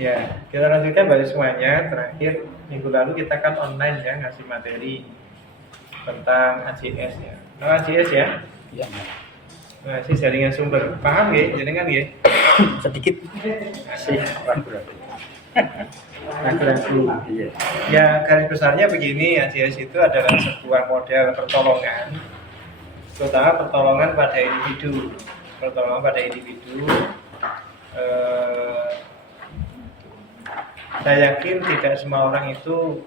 Ya, kita lanjutkan balik semuanya. Terakhir minggu lalu kita kan online ya ngasih materi tentang AJS ya. Nah, AJS ya, Ya, ngasih jaringan sumber. Paham ya? Jaringan ya? sedikit sih ragu-ragu. Ragu-ragu. Iya. Ya, garis besarnya begini, AJS itu adalah sebuah model pertolongan, terutama pertolongan pada individu. Pertolongan pada individu. Eh, saya yakin tidak semua orang itu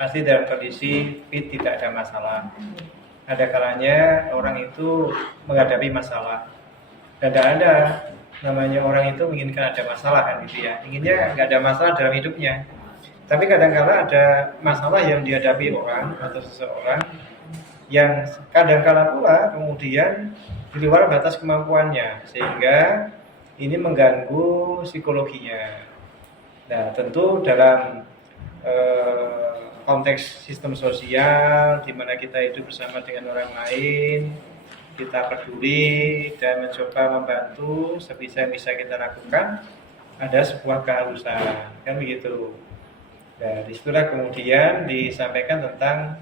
pasti dalam kondisi fit, tidak ada masalah. Ada kalanya orang itu menghadapi masalah. Dan tidak ada namanya orang itu menginginkan ada masalah kan gitu ya. Inginnya nggak ada masalah dalam hidupnya. Tapi kadang-kala ada masalah yang dihadapi orang atau seseorang yang kadang-kala pula kemudian di luar batas kemampuannya, sehingga ini mengganggu psikologinya. Nah, tentu dalam konteks sistem sosial di mana kita hidup bersama dengan orang lain, kita peduli dan mencoba membantu sebisa yang bisa kita lakukan, ada sebuah keharusan, kan begitu. Nah, disitulah kemudian disampaikan tentang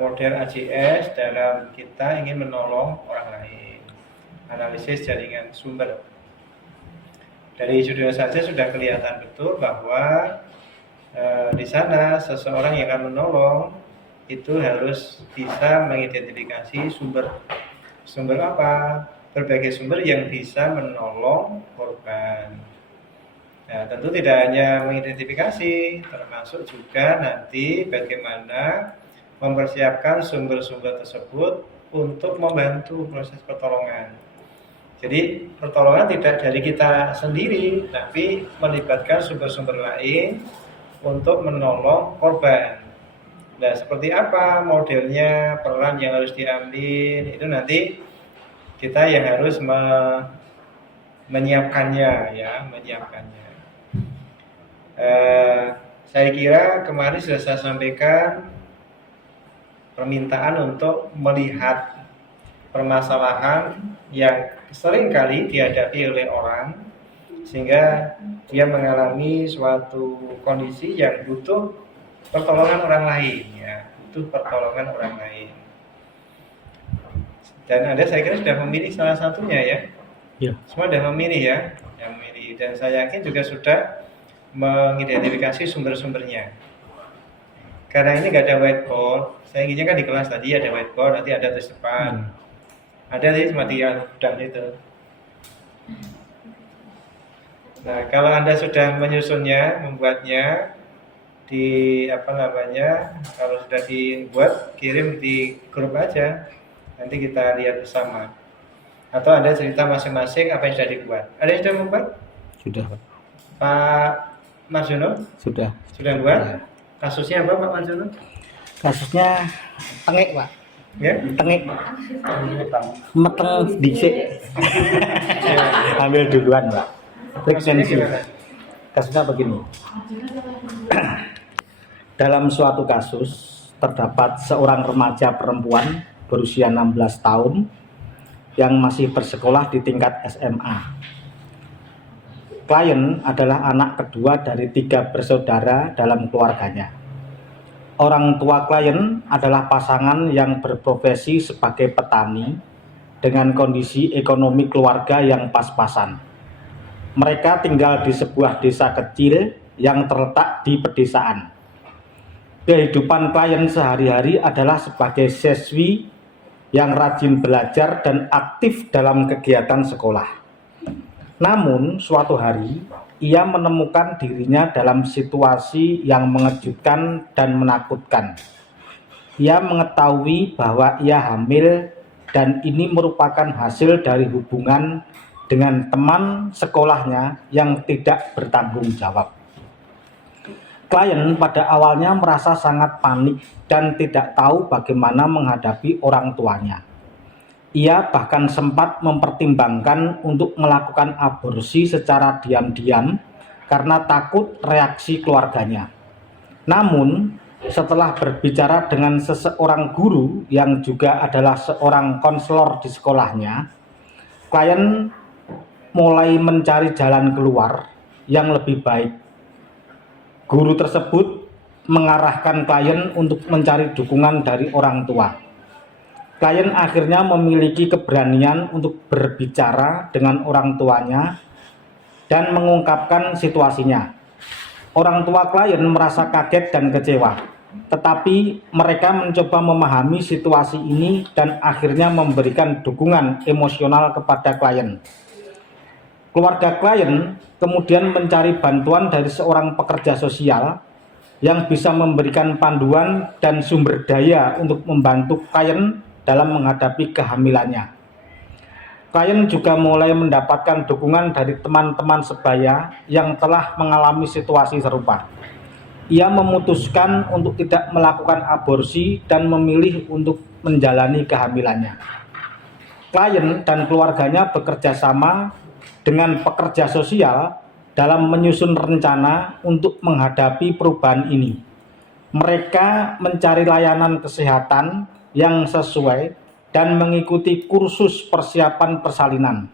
model AJS dalam kita ingin menolong orang lain, analisis jaringan sumber. Dari judul saja sudah kelihatan betul bahwa di sana seseorang yang akan menolong itu harus bisa mengidentifikasi sumber. Sumber apa? Berbagai sumber yang bisa menolong korban. Nah, tentu tidak hanya mengidentifikasi, termasuk juga nanti bagaimana mempersiapkan sumber-sumber tersebut untuk membantu proses pertolongan. Jadi pertolongan tidak dari kita sendiri, tapi melibatkan sumber-sumber lain untuk menolong korban. Nah, seperti apa modelnya, peran yang harus diambil, itu nanti kita yang harus menyiapkannya ya, menyiapkannya. Saya kira kemarin sudah saya sampaikan permintaan untuk melihat permasalahan yang seringkali dihadapi oleh orang sehingga dia mengalami suatu kondisi yang butuh pertolongan orang lain ya, butuh pertolongan orang lain. Dan Anda saya kira sudah memilih salah satunya ya. Ya. Semua sudah memilih ya, yang memilih, dan saya yakin juga sudah mengidentifikasi sumber-sumbernya. Karena ini nggak ada whiteboard, saya inginnya kan di kelas tadi ada whiteboard, nanti ada tulis depan. Ada sih seperti yang udah itu. Nah, kalau Anda sudah menyusunnya, membuatnya di kalau sudah dibuat, kirim di grup aja. Nanti kita lihat bersama. Atau Anda cerita masing-masing apa yang sudah dibuat. Ada yang sudah membuat? Sudah, Pak Marjono? Sudah. Sudah buat? Ya. Kasusnya apa Pak Marjono? Kasusnya tengek, Pak. Ya? Tengek. Meteng dhisik. Ambil duluan, Pak. Frekuensi. Kasusnya begini. Dalam suatu kasus terdapat seorang remaja perempuan berusia 16 tahun yang masih bersekolah di tingkat SMA. Klien adalah anak kedua dari 3 bersaudara dalam keluarganya. Orang tua klien adalah pasangan yang berprofesi sebagai petani dengan kondisi ekonomi keluarga yang pas-pasan. Mereka tinggal di sebuah desa kecil yang terletak di pedesaan. Kehidupan klien sehari-hari adalah sebagai siswi yang rajin belajar dan aktif dalam kegiatan sekolah. Namun, suatu hari ia menemukan dirinya dalam situasi yang mengejutkan dan menakutkan. Ia mengetahui bahwa ia hamil dan ini merupakan hasil dari hubungan dengan teman sekolahnya yang tidak bertanggung jawab. Klien pada awalnya merasa sangat panik dan tidak tahu bagaimana menghadapi orang tuanya. Ia bahkan sempat mempertimbangkan untuk melakukan aborsi secara diam-diam karena takut reaksi keluarganya. Namun, setelah berbicara dengan seseorang guru yang juga adalah seorang konselor di sekolahnya, klien mulai mencari jalan keluar, yang lebih baik. Guru tersebut mengarahkan klien untuk mencari dukungan dari orang tua. Klien akhirnya memiliki keberanian untuk berbicara dengan orang tuanya dan mengungkapkan situasinya. Orang tua klien merasa kaget dan kecewa, tetapi mereka mencoba memahami situasi ini dan akhirnya memberikan dukungan emosional kepada klien. Keluarga klien kemudian mencari bantuan dari seorang pekerja sosial yang bisa memberikan panduan dan sumber daya untuk membantu klien dalam menghadapi kehamilannya. Klien juga mulai mendapatkan dukungan dari teman-teman sebaya yang telah mengalami situasi serupa. Ia memutuskan untuk tidak melakukan aborsi dan memilih untuk menjalani kehamilannya. Klien dan keluarganya bekerja sama dengan pekerja sosial dalam menyusun rencana untuk menghadapi perubahan ini. Mereka mencari layanan kesehatan yang sesuai dan mengikuti kursus persiapan persalinan.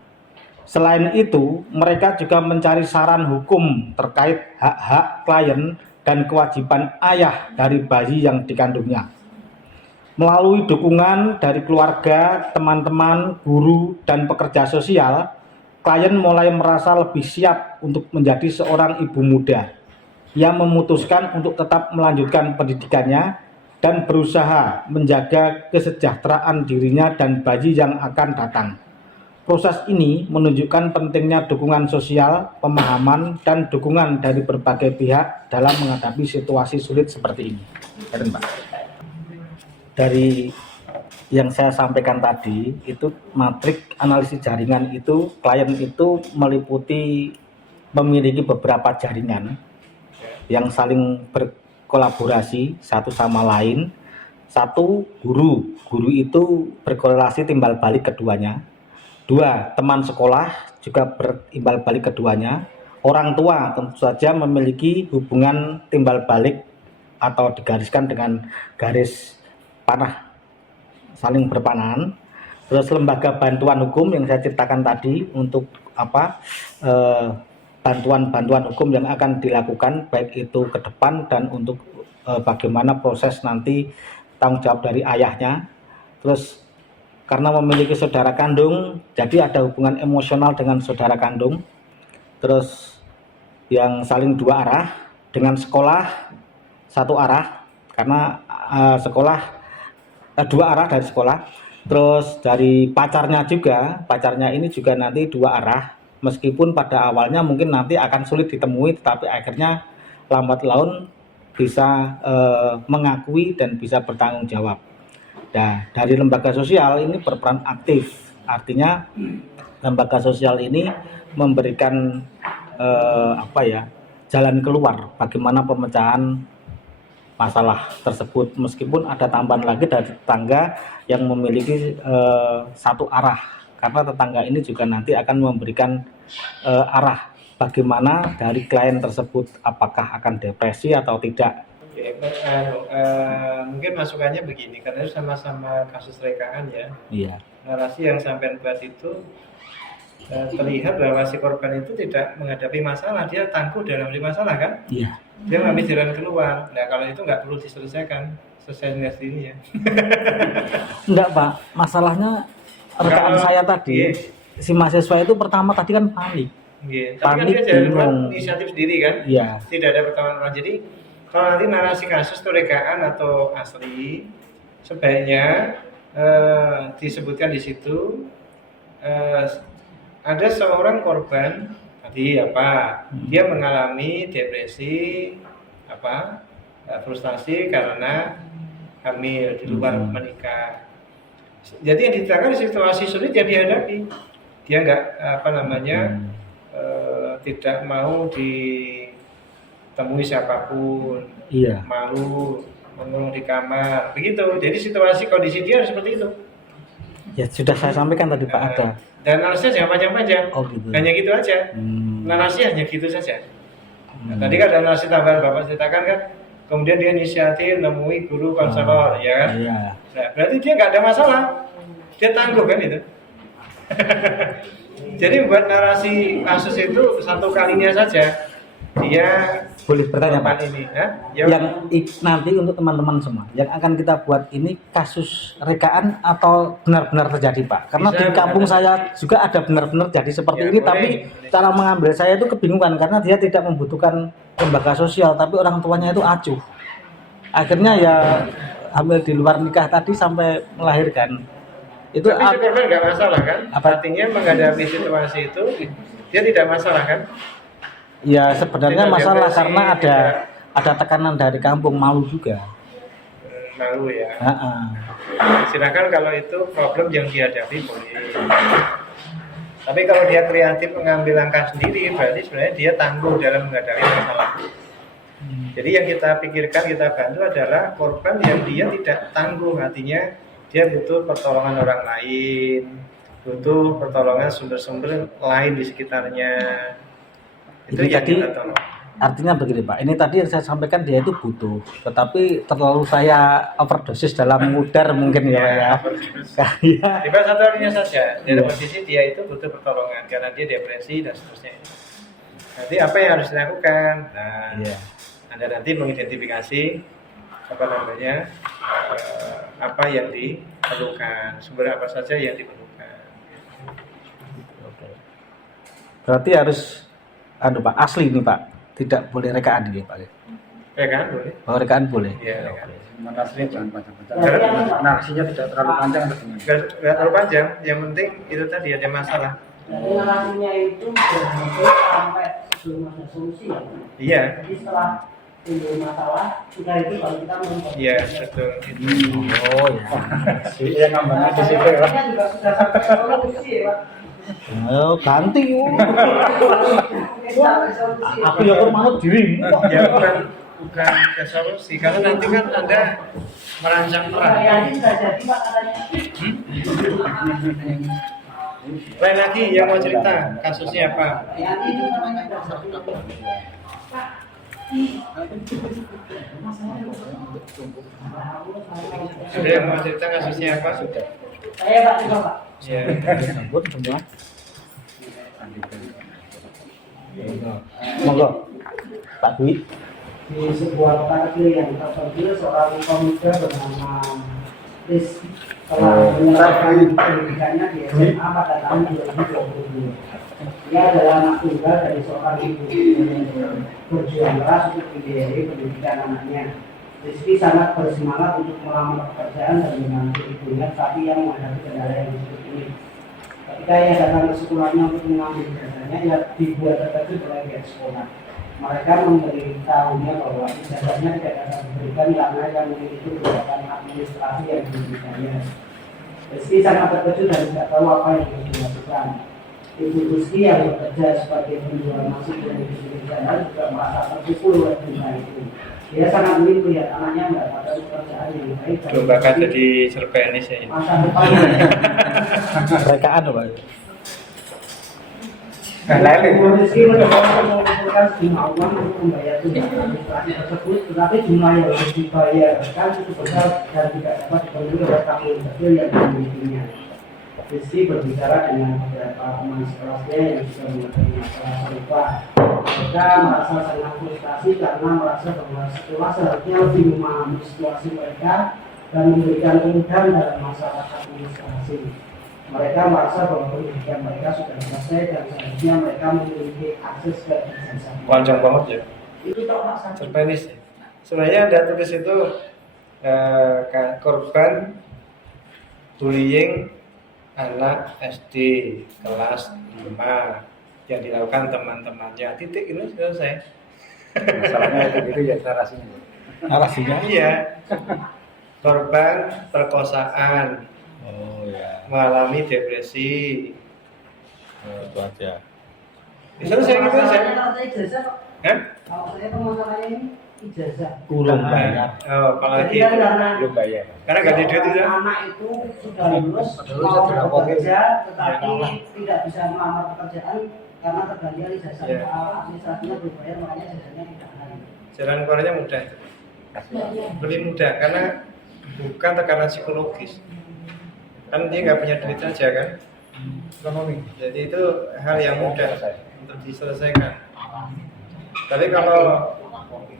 Selain itu, mereka juga mencari saran hukum terkait hak-hak klien dan kewajiban ayah dari bayi yang dikandungnya. Melalui dukungan dari keluarga, teman-teman, guru, dan pekerja sosial, klien mulai merasa lebih siap untuk menjadi seorang ibu muda. Ia memutuskan untuk tetap melanjutkan pendidikannya dan berusaha menjaga kesejahteraan dirinya dan bayi yang akan datang. Proses ini menunjukkan pentingnya dukungan sosial, pemahaman, dan dukungan dari berbagai pihak dalam menghadapi situasi sulit seperti ini. Dari yang saya sampaikan tadi, itu matrik analisis jaringan itu, klien itu memiliki beberapa jaringan yang saling berkolaborasi satu sama lain. Satu, guru itu berkorelasi timbal balik keduanya. Dua, teman sekolah juga berimbal balik keduanya. Orang tua tentu saja memiliki hubungan timbal balik atau digariskan dengan garis panah, saling berpanahan. Terus lembaga bantuan hukum yang saya ceritakan tadi untuk bantuan-bantuan hukum yang akan dilakukan baik itu ke depan dan untuk bagaimana proses nanti tanggung jawab dari ayahnya. Terus karena memiliki saudara kandung, jadi ada hubungan emosional dengan saudara kandung. Terus yang saling dua arah, dengan sekolah satu arah karena sekolah dua arah dari sekolah. Terus dari pacarnya ini juga nanti dua arah, meskipun pada awalnya mungkin nanti akan sulit ditemui, tetapi akhirnya lambat laun bisa mengakui dan bisa bertanggung jawab. Nah, dari lembaga sosial ini berperan aktif, artinya lembaga sosial ini memberikan jalan keluar bagaimana pemecahan masalah tersebut, meskipun ada tambahan lagi dari tetangga yang memiliki satu arah, karena tetangga ini juga nanti akan memberikan arah bagaimana dari klien tersebut apakah akan depresi atau tidak. Oke, mungkin masukannya begini, karena itu sama-sama kasus rekaan ya. Iya. Narasi yang sampai buat itu terlihat bahwa si korban itu tidak menghadapi masalah, dia tangguh dalam masalah kan? Iya. Dia ngambil jalan keluar. Nah kalau itu nggak perlu diselesaikan, selesainya sendiri ya. Enggak Pak, masalahnya rekaan saya tadi, si mahasiswa itu pertama tadi kan panik. Tapi Panik, kan dia jalan keluar bingung. inisiatif sendiri kan? Iya. Tidak ada pertolongan. Jadi kalau nanti narasi kasus itu rekaan atau asli, sebaiknya disebutkan di situ ada seorang korban tadi dia mengalami depresi frustasi karena hamil di luar menikah. Jadi yang diterangkan di situasi sulit yang dihadapi, dia nggak tidak mau ditemui siapapun, malu mengurung di kamar begitu. Jadi situasi kondisi dia seperti itu. Ya sudah saya sampaikan tadi Pak, ada. Dan narasinya jangan panjang-panjang. Gitu. Hanya gitu aja. Narasi hanya gitu saja. Nah, tadi kan ada narasi tambahan Bapak ceritakan kan, kemudian dia inisiatif nemui guru konselor, ya kan? Iya. Nah, berarti dia nggak ada masalah, dia tangguh kan itu. Jadi buat narasi kasus itu satu kalinya saja dia Boleh bertanya Pak? korban ini, ya? Nanti untuk teman-teman semua yang akan kita buat ini kasus rekaan atau benar-benar terjadi Pak? Karena Bisa, di kampung benar. saya juga ada benar-benar jadi seperti Ya, ini, boleh, tapi boleh. cara mengambil saya itu kebingungan karena dia tidak membutuhkan lembaga sosial, tapi orang tuanya itu acuh. Akhirnya ya hamil di luar nikah tadi sampai melahirkan. Itu Tapi syukurlah nggak masalah kan? Apa? Artinya menghadapi situasi itu dia tidak masalah kan? Ya sebenarnya Tidak masalah depresi, karena ada tekanan dari kampung, malu juga. Malu ya. Ha-ha. Silakan kalau itu problem yang dihadapi boleh. Tapi kalau dia kreatif mengambil langkah sendiri, berarti sebenarnya dia tangguh dalam menghadapi masalah. Jadi yang kita pikirkan, kita bantu adalah korban yang dia tidak tangguh, artinya dia butuh pertolongan orang lain, butuh pertolongan sumber-sumber lain di sekitarnya. Itu Ini yang tadi kita tolong. artinya begini Pak, ini tadi yang saya sampaikan dia itu butuh, tetapi terlalu saya overdosis dalam mudar mungkin ya Pak ya. Kayak Tiba satu harinya saja, dalam Iya. posisi dia itu butuh pertolongan karena dia depresi dan seterusnya. Nanti apa yang harus dilakukan? Nah, Iya. Anda nanti mengidentifikasi apa namanya apa yang diperlukan, sumber apa saja yang diperlukan. Oke. Berarti harus Pak asli nih Pak, tidak boleh rekaan ini Pak. Ya kan, boleh? Oh, rekaan boleh. Iya, rekaan. Narasinya jangan panjang-panjang. Narasinya tidak terlalu panjang atau gimana? Nggak terlalu panjang, yang penting itu tadi ada masalah. Jadi narasinya itu berhasil sampai sebelum ada solusi ya. Iya, Jadi setelah timbul masalah, sudah itu kalau kita memperbaiki. iya betul. Oh ya. Yang nambahnya di situ ya. Narasinya juga sudah sampai solusi ya Pak. Oh, ganti yuk. Sampai solusi. Aku ya kok manut diri. Ya bukan ke solusi, karena nanti kan Anda merancang perang. Jadi sudah jadi Pak katanya. Lain lagi yang mau cerita kasusnya apa? Jadi itu namanya dasar. Sudah yang mau cerita kasusnya apa? Sudah. Saya Pak juga Pak. Ya. Sambut semua. Monggo. Pak Dwi. Di sebuah parkir yang terpencil seorang pemuda bernama Riz telah menyelesaikan pendidikannya di SMA pada tahun 2022. Dia adalah anak tunggal dari seorang ibu yang berjuang keras untuk membiayai pendidikan anaknya. Rizky sangat bersemangat untuk melamar pekerjaan dan membantu ibunya, tapi yang menghadapi kendala yang disebut ini. Ketika ia datang ke sekolahnya untuk mengambil ijazahnya, ia dibuat terkejut oleh pihak sekolah. Mereka memberitahunya bahwa ijazahnya tidak dapat diberikan karena yang memiliki kegiatan administrasi yang dimilikinya. Rizky sangat terkejut dan tidak tahu apa yang harus dilakukan. Ibu Rizky yang bekerja sebagai penjual nasi dan di jalan juga merasa terpukul oleh berita itu. Dia sangat ingin melihat anaknya mendapatkan pekerjaan yang baik dan Belum bakal jadi surveillance ya. masa depannya. Rekaan Pak. Ibu Rizky mencoba mengumpulkan sejumlah uang untuk membayar tunjangan administrasi tersebut, tetapi jumlah yang harus dibayarkan cukup besar dan tidak dapat dipenuhi oleh tanggung kecil yang dimilikinya. Rizky berbicara dengan beberapa teman sekelasnya yang juga mengalami masalah serupa. Mereka merasa sangat frustasi karena merasa bahwa sekolah seharusnya lebih memahami situasi mereka dan memberikan kemudahan dalam masalah administrasi. Mereka merasa bahwa pendidikan mereka sudah selesai dan seharusnya mereka memiliki akses ke ijazah. Panjang banget ya. Itu tak masalah. Surveillance. Sebenarnya ada tulis itu korban bullying anak SD kelas 5 yang dilakukan teman-temannya. Titik ini selesai. Masalahnya itu gitu ya narasinya. Narasinya. Iya. Korban perkosaan, Oh ya. mengalami depresi. Itu aja. Selesai gitu saja. Kalau saya ijazah Pak. Hah? Kalau saya permasalahannya ini ijazah. Kurang bayar. Oh, apalagi Jadi kan itu. karena Belum bayar. Karena ganti duit itu. anak itu sudah lulus Lulus, mau sudah bekerja tetapi Ya. tidak bisa melamar pekerjaan karena terganjal ijazah Ya. administrasinya belum bayar, makanya ijazahnya tidak ada. Jalan keluarnya mudah itu. Lebih mudah karena bukan tekanan psikologis. Kan dia nggak punya duit saja kan. ekonomi. Jadi itu hal yang mudah untuk diselesaikan. Tapi kalau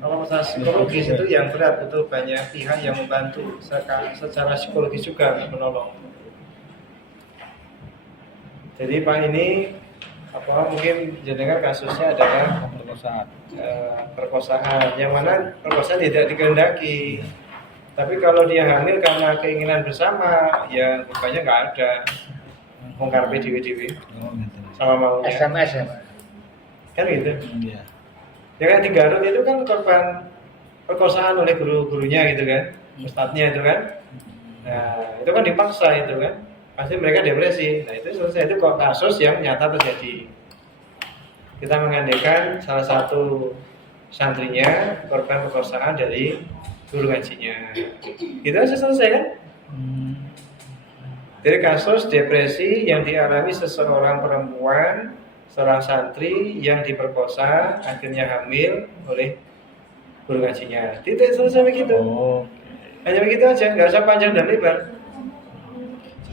masalah psikologis itu yang berat, betul banyak pihak yang membantu secara psikologis juga menolong. Jadi Pak ini mungkin jenengan kasusnya adalah perkosaan, yang mana perkosaan tidak dikehendaki. Tapi kalau dia hamil karena keinginan bersama, ya rupanya nggak ada. Mengkar dewi sama maunya. SMS ya Pak. Kan gitu. Iya. Ya kan di Garut itu kan korban perkosaan oleh guru-gurunya gitu kan, ustadznya itu kan. Nah itu kan dipaksa itu kan, pasti mereka depresi. Nah itu selesai, itu kok kasus yang nyata terjadi. Kita mengandaikan salah satu santrinya korban perkosaan dari guru ngajinya. Itu aja selesai kan? Jadi kasus depresi yang dialami seseorang perempuan, seorang santri yang diperkosa, akhirnya hamil oleh guru ngajinya. Titik, selesai begitu. Hanya begitu aja, nggak usah panjang dan lebar.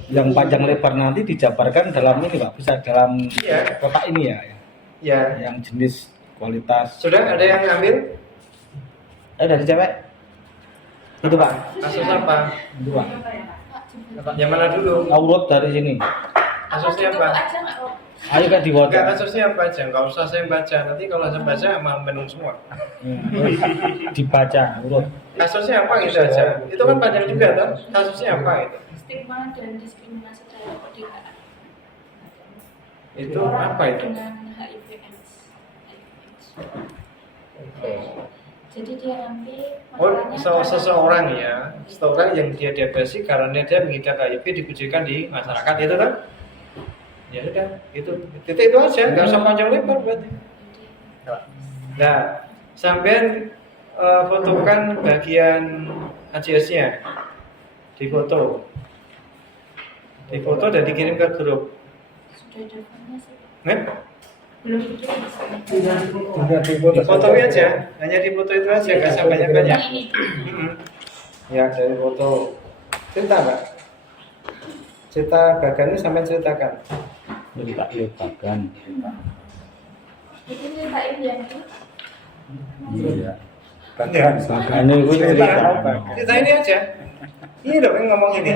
Yang panjang lebar nanti dijabarkan dalam ini Pak, bisa dalam Iya. kotak ini ya. Ya, Yang jenis kualitas. sudah ada yang ngambil? Dari cewek. Itu Pak. Kasus apa? Itu Pak. Yang mana dulu? Urut dari sini. Kasusnya apa? Ayo kan Enggak, dibaca. kasusnya apa aja? Nggak usah saya baca. Nanti kalau saya baca menung semua. Dibaca urut. Kasusnya apa gitu aja? Itu kan panjang juga toh. Kasusnya apa itu? Stigma dan diskriminasi terhadap pendidikan. Itu apa itu? Dengan HIV/AIDS. Jadi dia nanti Seseorang ya, seseorang yang dia depresi karena dia mengidap HIV dikucilkan di masyarakat itu kan? Ya sudah, itu aja, nggak usah panjang lebar berarti. Nah, sampean fotokan bagian ACS-nya, difoto dan dikirim ke grup. sudah ada informasi. Nih, Belum dikirim. Sudah difoto. fotoin aja, hanya difoto itu aja, nggak usah banyak-banyak. Yang ini. Ya, dari foto. Cerita Pak. Cerita bagannya sampai ceritakan. Cerita lebakan. Itu ceritain yang itu. Iya. Bagian. Bagan ini gue cerita. Cerita ini aja. Ini dong yang ngomong ini.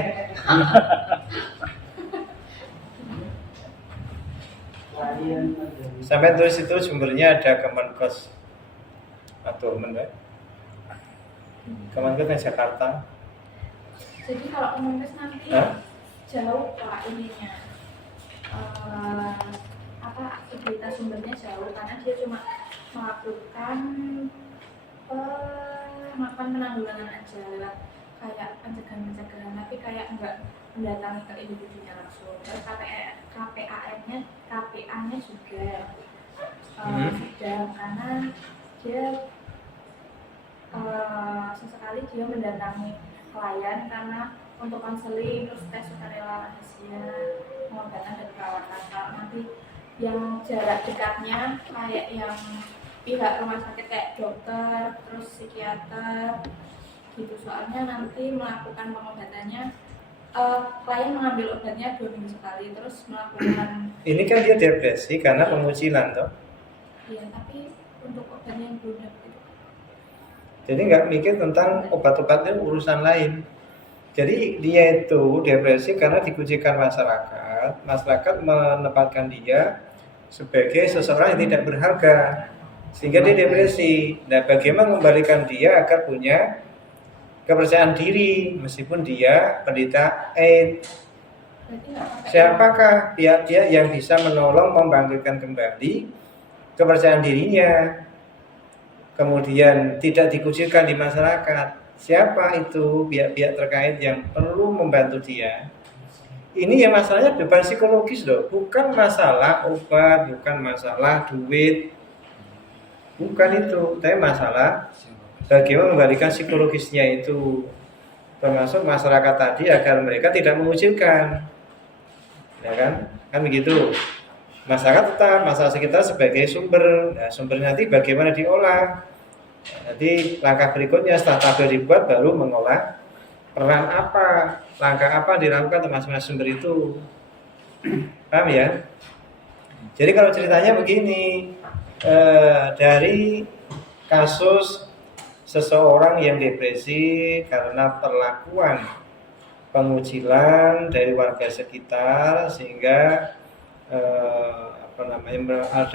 Sampai tulis itu sumbernya ada Kemenkes atau Kemenkes yang Jakarta. Jadi kalau Kemenkes nanti Hah? jauh Pak ininya. Aktivitas sumbernya jauh karena dia cuma melakukan penanggulangan aja, kayak pencegahan, tapi kayak enggak mendatangi ke individunya langsung. Terus KPA-nya juga sudah, karena dia sesekali dia mendatangi klien karena untuk konseling, terus tes sukarela rahasia, pengobatan dan perawatan. Kalau nanti yang jarak dekatnya kayak yang pihak rumah sakit kayak dokter, terus psikiater gitu, soalnya nanti melakukan pengobatannya klien mengambil obatnya 2 minggu sekali, terus melakukan Ini kan dia depresi karena pengucilan toh. iya, tapi untuk obatnya yang belum dapat itu. Jadi nggak mikir tentang obat-obatnya urusan lain. Jadi dia itu depresi karena dikucilkan masyarakat menempatkan dia sebagai seseorang yang tidak berharga, sehingga dia depresi. Nah, bagaimana mengembalikan dia agar punya kepercayaan diri meskipun dia penderita AIDS? Berarti nggak pakai Siapakah pihak dia yang bisa menolong membangkitkan kembali kepercayaan dirinya, kemudian tidak dikucilkan di masyarakat? Siapa itu pihak-pihak terkait yang perlu membantu dia? Ini yang masalahnya beban psikologis loh, bukan masalah obat, bukan masalah duit, bukan itu, tapi masalah bagaimana mengembalikan psikologisnya itu, termasuk masyarakat tadi agar mereka tidak mengucilkan, ya kan begitu. Masyarakat tetap masalah sekitar sebagai sumber, nah, sumber nanti bagaimana diolah. Nanti langkah berikutnya setelah tabel dibuat baru mengolah peran apa, langkah apa dilakukan termasuk sumber itu. Paham ya? Jadi kalau ceritanya begini, dari kasus seseorang yang depresi karena perlakuan pengucilan dari warga sekitar sehingga ada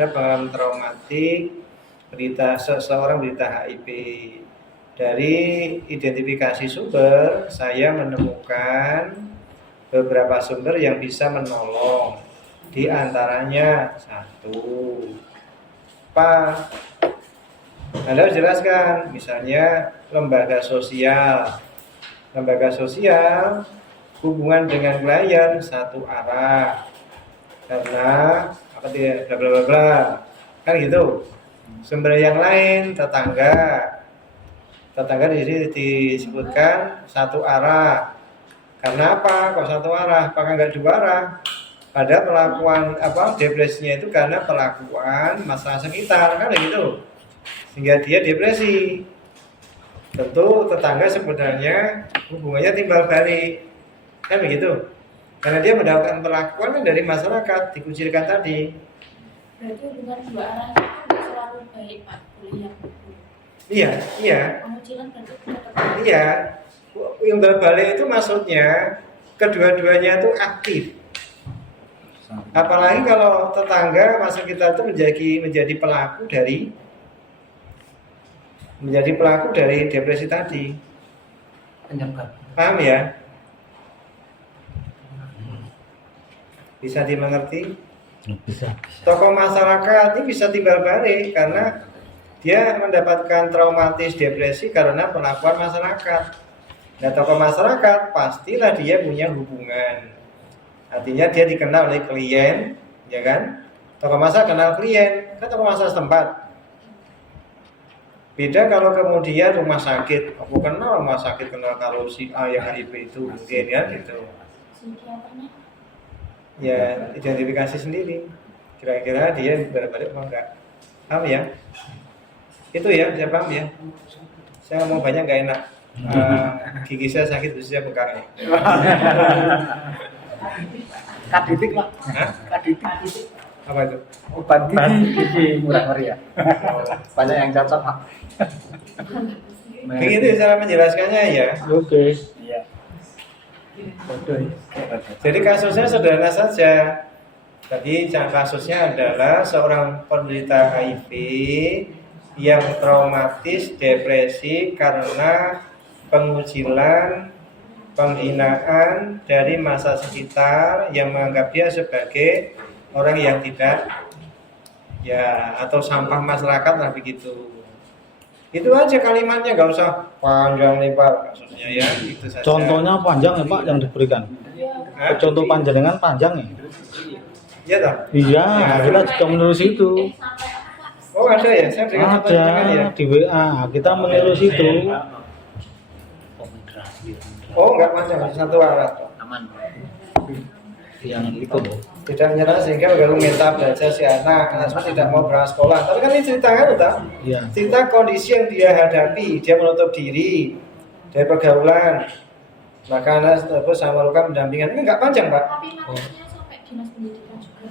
pengalaman traumatik, seseorang berita HIV. Dari identifikasi sumber, saya menemukan beberapa sumber yang bisa menolong. Di antaranya satu, Pak, Anda harus jelaskan, misalnya lembaga sosial. Lembaga sosial hubungan dengan klien satu arah karena apa dia bla bla bla bla, kan gitu. Sumber yang lain tetangga di sini disebutkan satu arah. Karena apa? Kok satu arah? Apakah nggak dua arah? Pada pelakuan depresinya itu karena pelakuan masalah sekitar, kan gitu. Sehingga dia depresi. Tentu tetangga sebenarnya hubungannya timbal balik, kan begitu. Karena dia mendapatkan perlakuan dari masyarakat, dikucilkan tadi. Berarti hubungan dua arah itu nggak selalu baik, Pak. Boleh yang Iya. pengucilan berarti tetap. Iya, yang berbalik itu maksudnya kedua-duanya itu aktif. Apalagi kalau tetangga masa kita itu menjadi pelaku dari depresi tadi. Penyebab. Paham ya? Bisa dimengerti? Bisa. Tokoh masyarakat ini bisa timbal balik karena dia mendapatkan traumatis depresi karena perlakuan masyarakat. Nah, tokoh masyarakat pastilah dia punya hubungan. Artinya dia dikenal oleh klien, ya kan? Tokoh masyarakat kenal klien, kan tokoh masyarakat setempat. Beda kalau kemudian rumah sakit, aku kenal rumah sakit kenal kalau si A yang HIV itu mungkin ya gitu. Psikiaternya Ya identifikasi sendiri. Kira-kira dia berbalik apa enggak? Paham ya? Itu ya, saya paham ya. Saya ngomong banyak nggak enak. Gigi saya sakit, saya bengkak. Kaditik Pak. Hah? Kaditik. Apa itu? Obat gigi murah meriah. Banyak yang cocok Pak. Begitu cara menjelaskannya ya. Oke. Iya. Bodoh. Jadi kasusnya sederhana saja. Tadi kasusnya adalah seorang penderita HIV yang traumatis depresi karena pengucilan, penghinaan dari masa sekitar yang menganggap dia sebagai orang yang tidak ya atau sampah masyarakat lah begitu. Itu aja kalimatnya, nggak usah panjang lebar kasusnya ya, itu saja. Contohnya panjang ya Pak yang diberikan. Hah? Contoh panjenengan panjang ya. Iya toh? Iya, kita juga menulis itu. sampai apa, Pak? Oh ada ya, saya berikan contoh jangan ya. Ada di WA, kita menulis itu. Oh nggak panjang, satu arah. Aman. Yang itu. Tidak menyerah sehingga baru minta belajar si anak semua tidak mau berangkat sekolah. Tapi kan ini cerita kan udah. Iya. Cerita kondisi yang dia hadapi, dia menutup diri dari pergaulan. Maka anak terus sama luka mendampingan. Ini nggak panjang Pak. Tapi maksudnya sampai dinas pendidikan juga.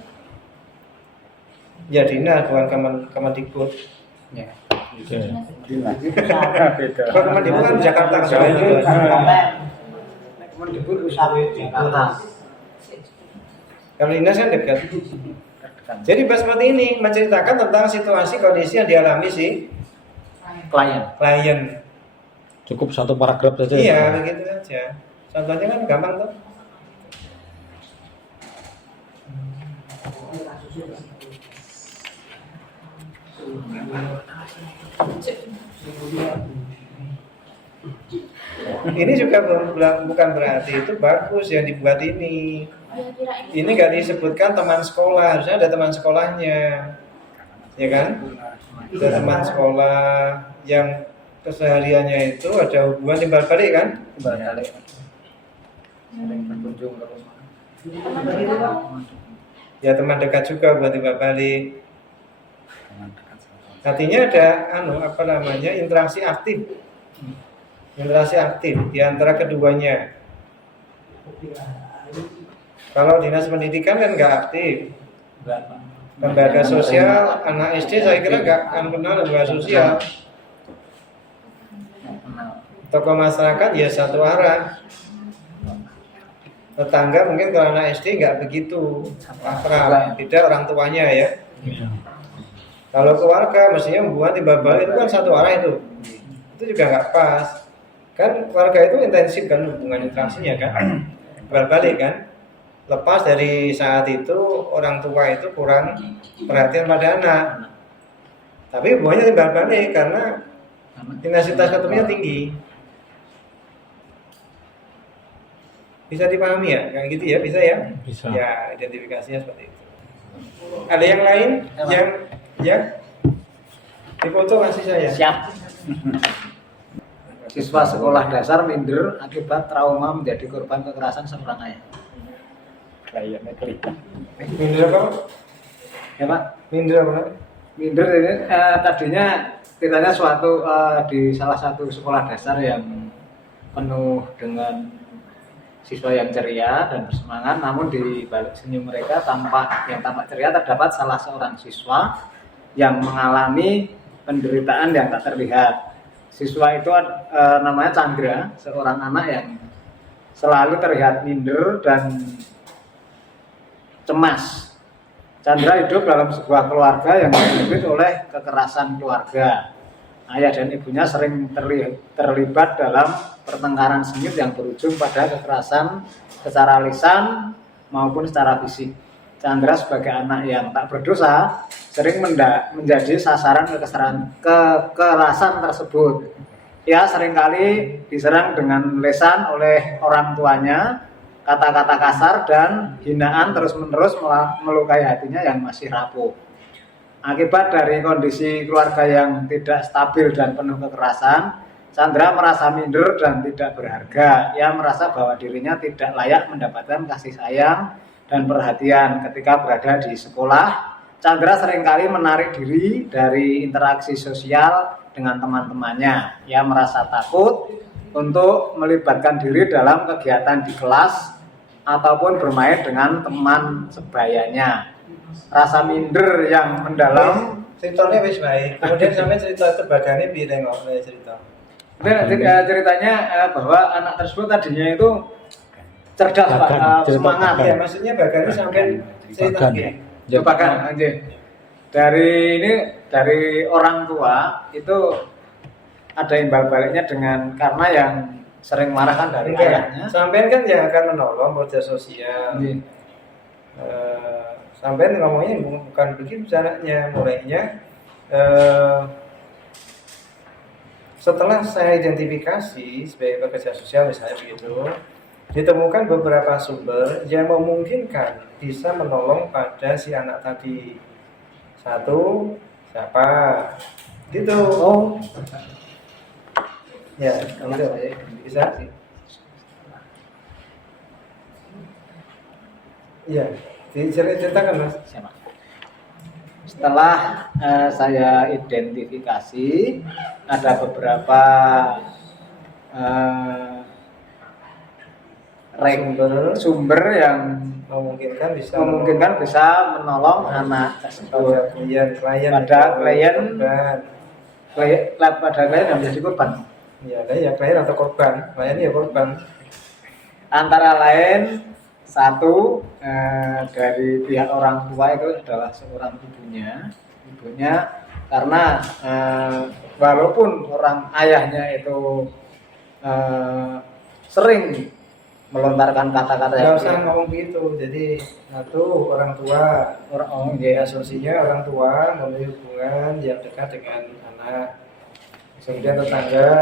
Ya dinas bukan Kemendikbud. Ya. Oke. Beda. Kalau Kemendikbud kan Jakarta kan. Kemendikbud Jakarta. Kalau dinas kan dekat. Jadi pas seperti ini menceritakan tentang situasi kondisi yang dialami si klien. Cukup satu paragraf saja. Iya, Ya? begitu saja. Contohnya kan gampang tuh. Ini juga bukan berarti itu bagus yang dibuat ini. Ya, kirain Ini nggak disebutkan teman sekolah, harusnya ada teman sekolahnya, ya kan? Ada teman sekolah yang kesehariannya itu ada hubungan timbal balik kan? Balik. Sering berkunjung ke rumah. teman dekat. Ya teman dekat juga buat timbal balik. Teman dekat sama. Artinya ada interaksi aktif. Interaksi aktif di antara keduanya. Kalau dinas pendidikan kan nggak aktif. Lembaga sosial anak SD saya kira nggak akan kenal lembaga sosial. Tokoh masyarakat ya satu arah. Tetangga mungkin kalau anak SD nggak begitu akrab, beda orang tuanya ya. Kalau keluarga mestinya hubungan timbal balik itu kan satu arah itu juga nggak pas. Kan keluarga itu intensif kan hubungan interaksinya kan, timbal balik kan. Lepas dari saat itu orang tua itu kurang perhatian pada anak. Tapi hubungannya timbal balik karena intensitas ketemunya tinggi. Bisa dipahami ya, kayak gitu ya, bisa ya? Bisa. Ya, identifikasinya seperti itu. Ada yang lain yang dipoto masih saya. Siap. Siswa sekolah dasar minder akibat trauma menjadi korban kekerasan seorang ayah. Kayaknya kelihatan. Minder apa? Ya Pak, Minder apa? minder ini tadinya ceritanya suatu di salah satu sekolah dasar yang penuh dengan siswa yang ceria dan bersemangat, namun di balik senyum mereka tampak ceria terdapat salah seorang siswa yang mengalami penderitaan yang tak terlihat. Siswa itu namanya Chandra, seorang anak yang selalu terlihat minder dan cemas. Chandra hidup dalam sebuah keluarga yang dipimpin oleh kekerasan keluarga. Ayah dan ibunya sering terlibat dalam pertengkaran sengit yang berujung pada kekerasan secara lisan maupun secara fisik. Chandra sebagai anak yang tak berdosa sering menjadi sasaran kekerasan tersebut. Ia seringkali diserang dengan lesan oleh orang tuanya, kata-kata kasar dan hinaan terus-menerus melukai hatinya yang masih rapuh. Akibat dari kondisi keluarga yang tidak stabil dan penuh kekerasan, Chandra merasa minder dan tidak berharga. Ia merasa bahwa dirinya tidak layak mendapatkan kasih sayang dan perhatian ketika berada di sekolah. Chandra seringkali menarik diri dari interaksi sosial dengan teman-temannya. Ia merasa takut untuk melibatkan diri dalam kegiatan di kelas ataupun bermain dengan teman sebayanya. Rasa minder yang mendalam. Ceritanya wis baik. Kemudian sampai cerita tebakannya piye tengok cerita. Ceritanya bahwa anak tersebut tadinya itu cerdas Pak, semangat. Ya, maksudnya bagannya sampai cerita Bahkan dari orang tua itu ada imbal baliknya karena yang sering marah kan dari ayahnya. Sampai kan yang akan menolong kerja sosial. Sampai ngomongnya bukan begitu caranya, mulainya setelah saya identifikasi sebagai pekerja sosial misalnya begitu, ditemukan beberapa sumber yang memungkinkan bisa menolong pada si anak tadi. Satu, siapa? Gitu. Oh. Ya, gitu. Bisa? Iya. Diceritakan Mas. Siapa? Setelah saya identifikasi, ada beberapa sumber yang memungkinkan bisa menolong anak tersebut pada klien yang menjadi korban. Ya klien atau korban. Klien ya korban. Antara lain satu dari pihak orang tua itu adalah seorang ibunya karena walaupun orang ayahnya itu sering melontarkan kata-kata yang nggak usah ngomong begitu. Jadi satu orang tua asosiasinya orang tua memiliki hubungan yang dekat dengan anak, kemudian tetangga.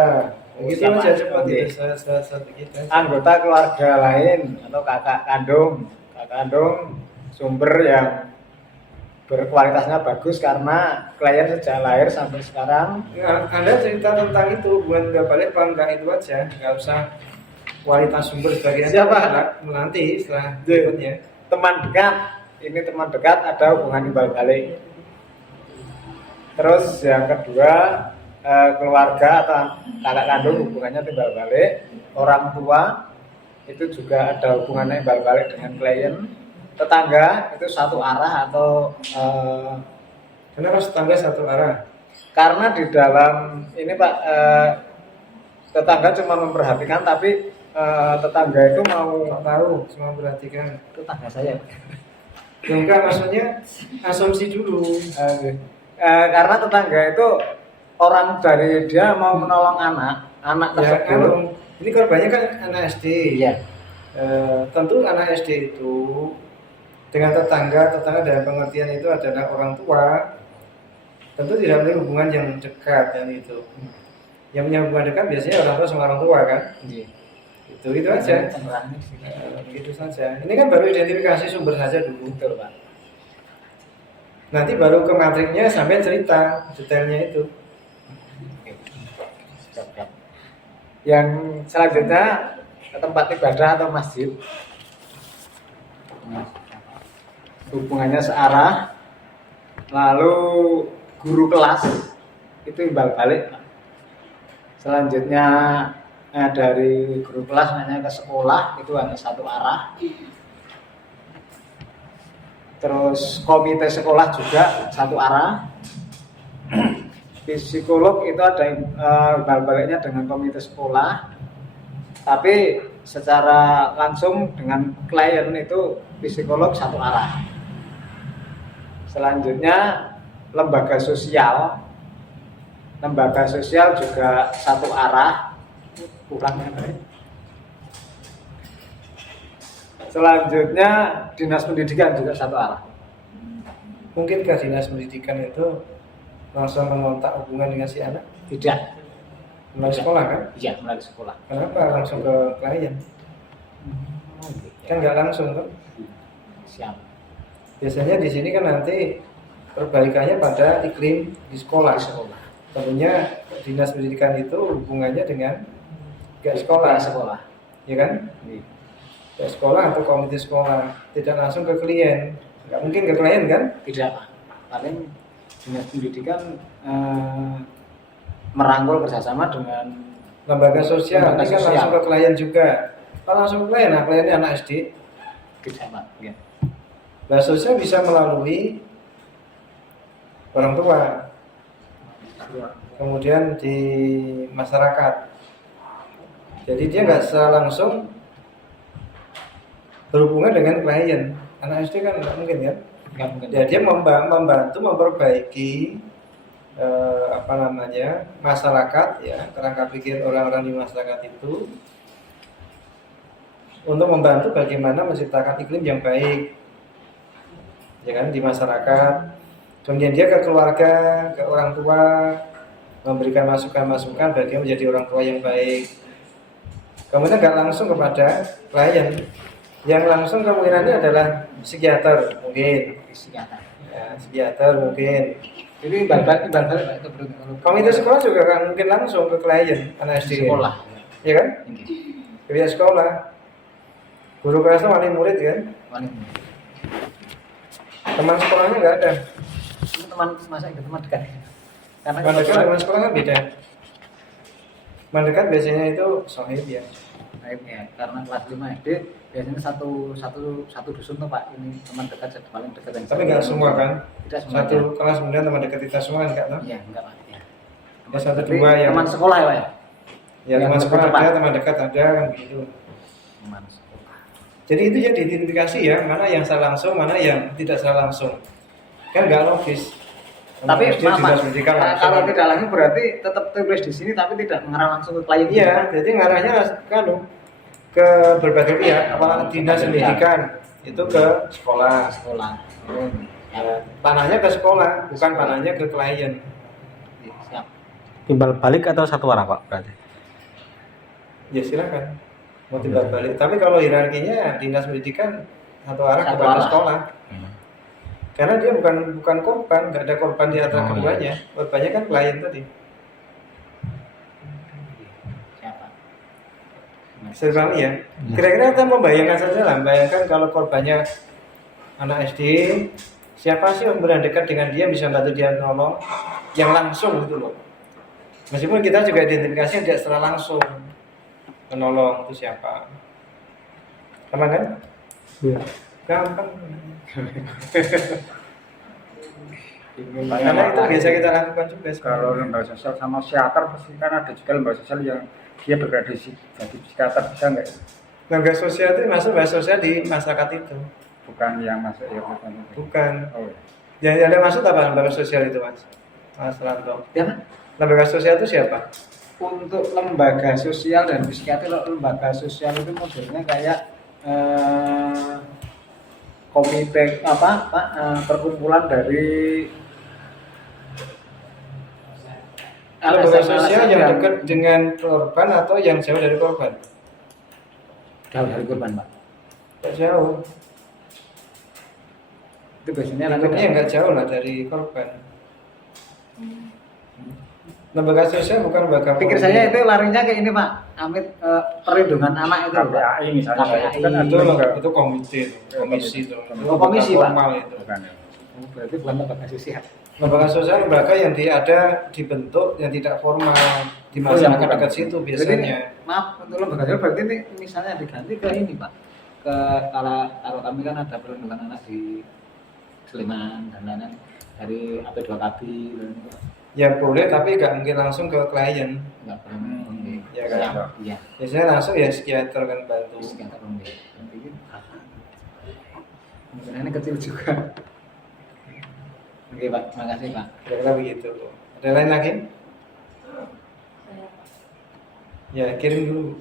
Begitu aja seperti itu. Anggota keluarga lain atau kakak kandung sumber yang berkualitasnya bagus karena klien sejak lahir sampai sekarang. Nah, Anda cerita tentang itu hubungan nggak balik bangga itu aja, nggak usah kualitas sumber sebagainya. Siapa? Nanti setelah berikutnya. Teman dekat ada hubungan timbal balik. Terus yang kedua keluarga atau kakak kandung hubungannya timbal balik. Orang tua itu juga ada hubungannya imbal balik dengan klien. Tetangga itu satu arah atau Kenapa tetangga satu arah? karena di dalam ini Pak, tetangga cuma memperhatikan, tapi tetangga itu mau Nggak tahu, cuma perhatikan. tetangga saya. Ya, enggak, maksudnya asumsi dulu. Karena tetangga itu orang dari dia mau menolong anak Ya, tersebut. kalau ini korbannya kan anak SD. Iya. Tentu anak SD itu dengan tetangga dalam pengertian itu adalah orang tua, tentu tidak memiliki hubungan yang dekat dan itu. Yang punya hubungan dekat biasanya orang tua sama orang tua kan? Iya. Itu aja. Begitu saja. Ini kan baru identifikasi sumber saja dulu. Betul Pak. Nanti baru ke matriknya sampai cerita detailnya itu. Siap. Yang selanjutnya tempat ibadah atau masjid. Hubungannya searah. Lalu guru kelas itu imbal balik. Selanjutnya dari guru kelas hanya ke sekolah itu hanya satu arah. Terus komite sekolah juga satu arah. Psikolog itu ada imbal baliknya dengan komite sekolah, tapi secara langsung dengan klien itu psikolog satu arah. Selanjutnya lembaga sosial juga satu arah. Selanjutnya dinas pendidikan juga satu arah. Mungkinkah dinas pendidikan itu langsung mengontak hubungan dengan si anak? Tidak. Melalui sekolah kan? Iya, melalui sekolah. Kenapa langsung ke klien? Kan nggak langsung kan? Siap. Biasanya di sini kan nanti perbaikannya pada iklim di sekolah. Tentunya dinas pendidikan itu hubungannya dengan pihak sekolah, ya kan? Pihak sekolah atau komite sekolah, tidak langsung ke klien. Nggak mungkin ke klien kan? Tidak, Pak. Paling dinas pendidikan merangkul kerjasama dengan Lembaga sosial, Lembaga ini kan sosial. langsung ke klien juga. Kalau langsung ke klien, nah kliennya anak SD. tidak, Pak. Ya. Lembaga sosial bisa melalui orang tua, kemudian di masyarakat. Jadi dia nggak secara langsung berhubungan dengan klien. Anak SD kan nggak mungkin ya. Nggak mungkin. Ya, dia membantu memperbaiki masyarakat ya, kerangka pikir orang-orang di masyarakat itu untuk membantu bagaimana menciptakan iklim yang baik, ya kan, di masyarakat. Kemudian dia ke keluarga, ke orang tua, memberikan masukan-masukan bagaimana menjadi orang tua yang baik. Kemudian nggak langsung kepada klien. Yang langsung kemungkinannya adalah psikiater mungkin, Psikiater. ya, psikiater mungkin. Jadi imbal balik Pak, itu Komite sekolah juga kan mungkin langsung ke klien anak SD. sekolah. Ya kan? Ke pihak sekolah. Guru kelas itu wali murid kan? Teman sekolahnya nggak ada. Teman masa itu teman dekat. Karena Teman dekat teman sekolah kan beda. Teman dekat biasanya itu sohib ya. ya, karena kelas 5 SD biasanya satu dusun tuh Pak, ini teman dekat paling dekat yang Tapi nggak semua kan? Tidak semua. Satu kelas kemudian teman dekat kita semua kan nggak tahu? Iya, enggak Pak. Ya. Ya satu Tapi dua yang teman sekolah ya Pak ya. ya teman yang sekolah dekat, ada, Pak. teman dekat ada kan begitu. Teman sekolah. Jadi itu ya diidentifikasi ya, mana yang secara langsung, mana yang tidak secara langsung. Kan nggak logis. Tapi SD maaf, dinas Pak, pendidikan langsung. kalau tidak langsung berarti tetap tulis di sini tapi tidak mengarah langsung ke klien. Iya, jadi ngarahnya kan ke berbagai pihak, apalagi dinas pendidikan itu ke sekolah. Ya, panahnya ke sekolah, bukan panahnya ke klien. Siap. Timbal balik atau satu arah Pak berarti? Ya silakan mau timbal balik. Tapi kalau hierarkinya dinas pendidikan satu arah Satu kepada arah. sekolah. Karena dia bukan korban, nggak ada korban di antara keduanya. Korbannya kan klien tadi. Siapa? Saya pahami ya. Kira-kira kita membayangkan saja lah, bayangkan kalau korbannya anak SD, siapa sih yang berada dekat dengan dia bisa bantu dia nolong yang langsung gitu loh. Meskipun kita juga identifikasinya tidak secara langsung menolong itu siapa. Gampang kan? Iya. Gampang. Karena Karena itu biasa kita lakukan juga Kalau sekarang. lembaga sosial sama psikiater pasti kan ada juga lembaga sosial yang dia bergradasi jadi psikiater, bisa nggak ya? Lembaga sosial itu masuk lembaga sosial di masyarakat itu. Bukan yang masuk ya bukan. Bukan. Oh ya. Yang ada maksud apa lembaga sosial itu, Mas? Mas Ranto. Ya, Pak? Lembaga sosial itu siapa? Untuk lembaga sosial dan psikiatri, lembaga sosial itu modelnya kayak komite apa Pak, perkumpulan dari Lembaga LSM sosial yang dekat dengan korban atau yang jauh dari korban? jauh dari korban, Pak. Nggak jauh. Itu biasanya nanti Lingkupnya nggak jauh lah dari korban. Lembaga sosial bukan lembaga pikir politik. saya itu larinya ke ini, Pak. Amit perlindungan anak itu, Pak. KPAI misalnya KPAI. itu kan ada itu lembaga. itu komite, komisi itu. Oh, komisi, Pak. Formal itu. Bukan ya. Oh, berarti bukan lembaga sosial. Lembaga sosial lembaga yang ada dibentuk yang tidak formal di Oh, yang masyarakat bukan. dekat situ Berarti biasanya. ini, maaf, untuk lembaga sosial berarti ini misalnya diganti ke ini, Pak. Ke kalau kami kan ada perlindungan anak di Sleman dan lain-lain dari AP2KB dan itu. Ya boleh tapi nggak mungkin langsung ke klien. Nggak perlu ini. Ya kan? Iya. Biasanya langsung ya psikiater kan bantu. Psikiater ini. Berarti ini mungkin ini kecil juga. Oke, Pak. Makasih, Pak. Kira-kira begitu. Ada lain lagi? Ya kirim dulu.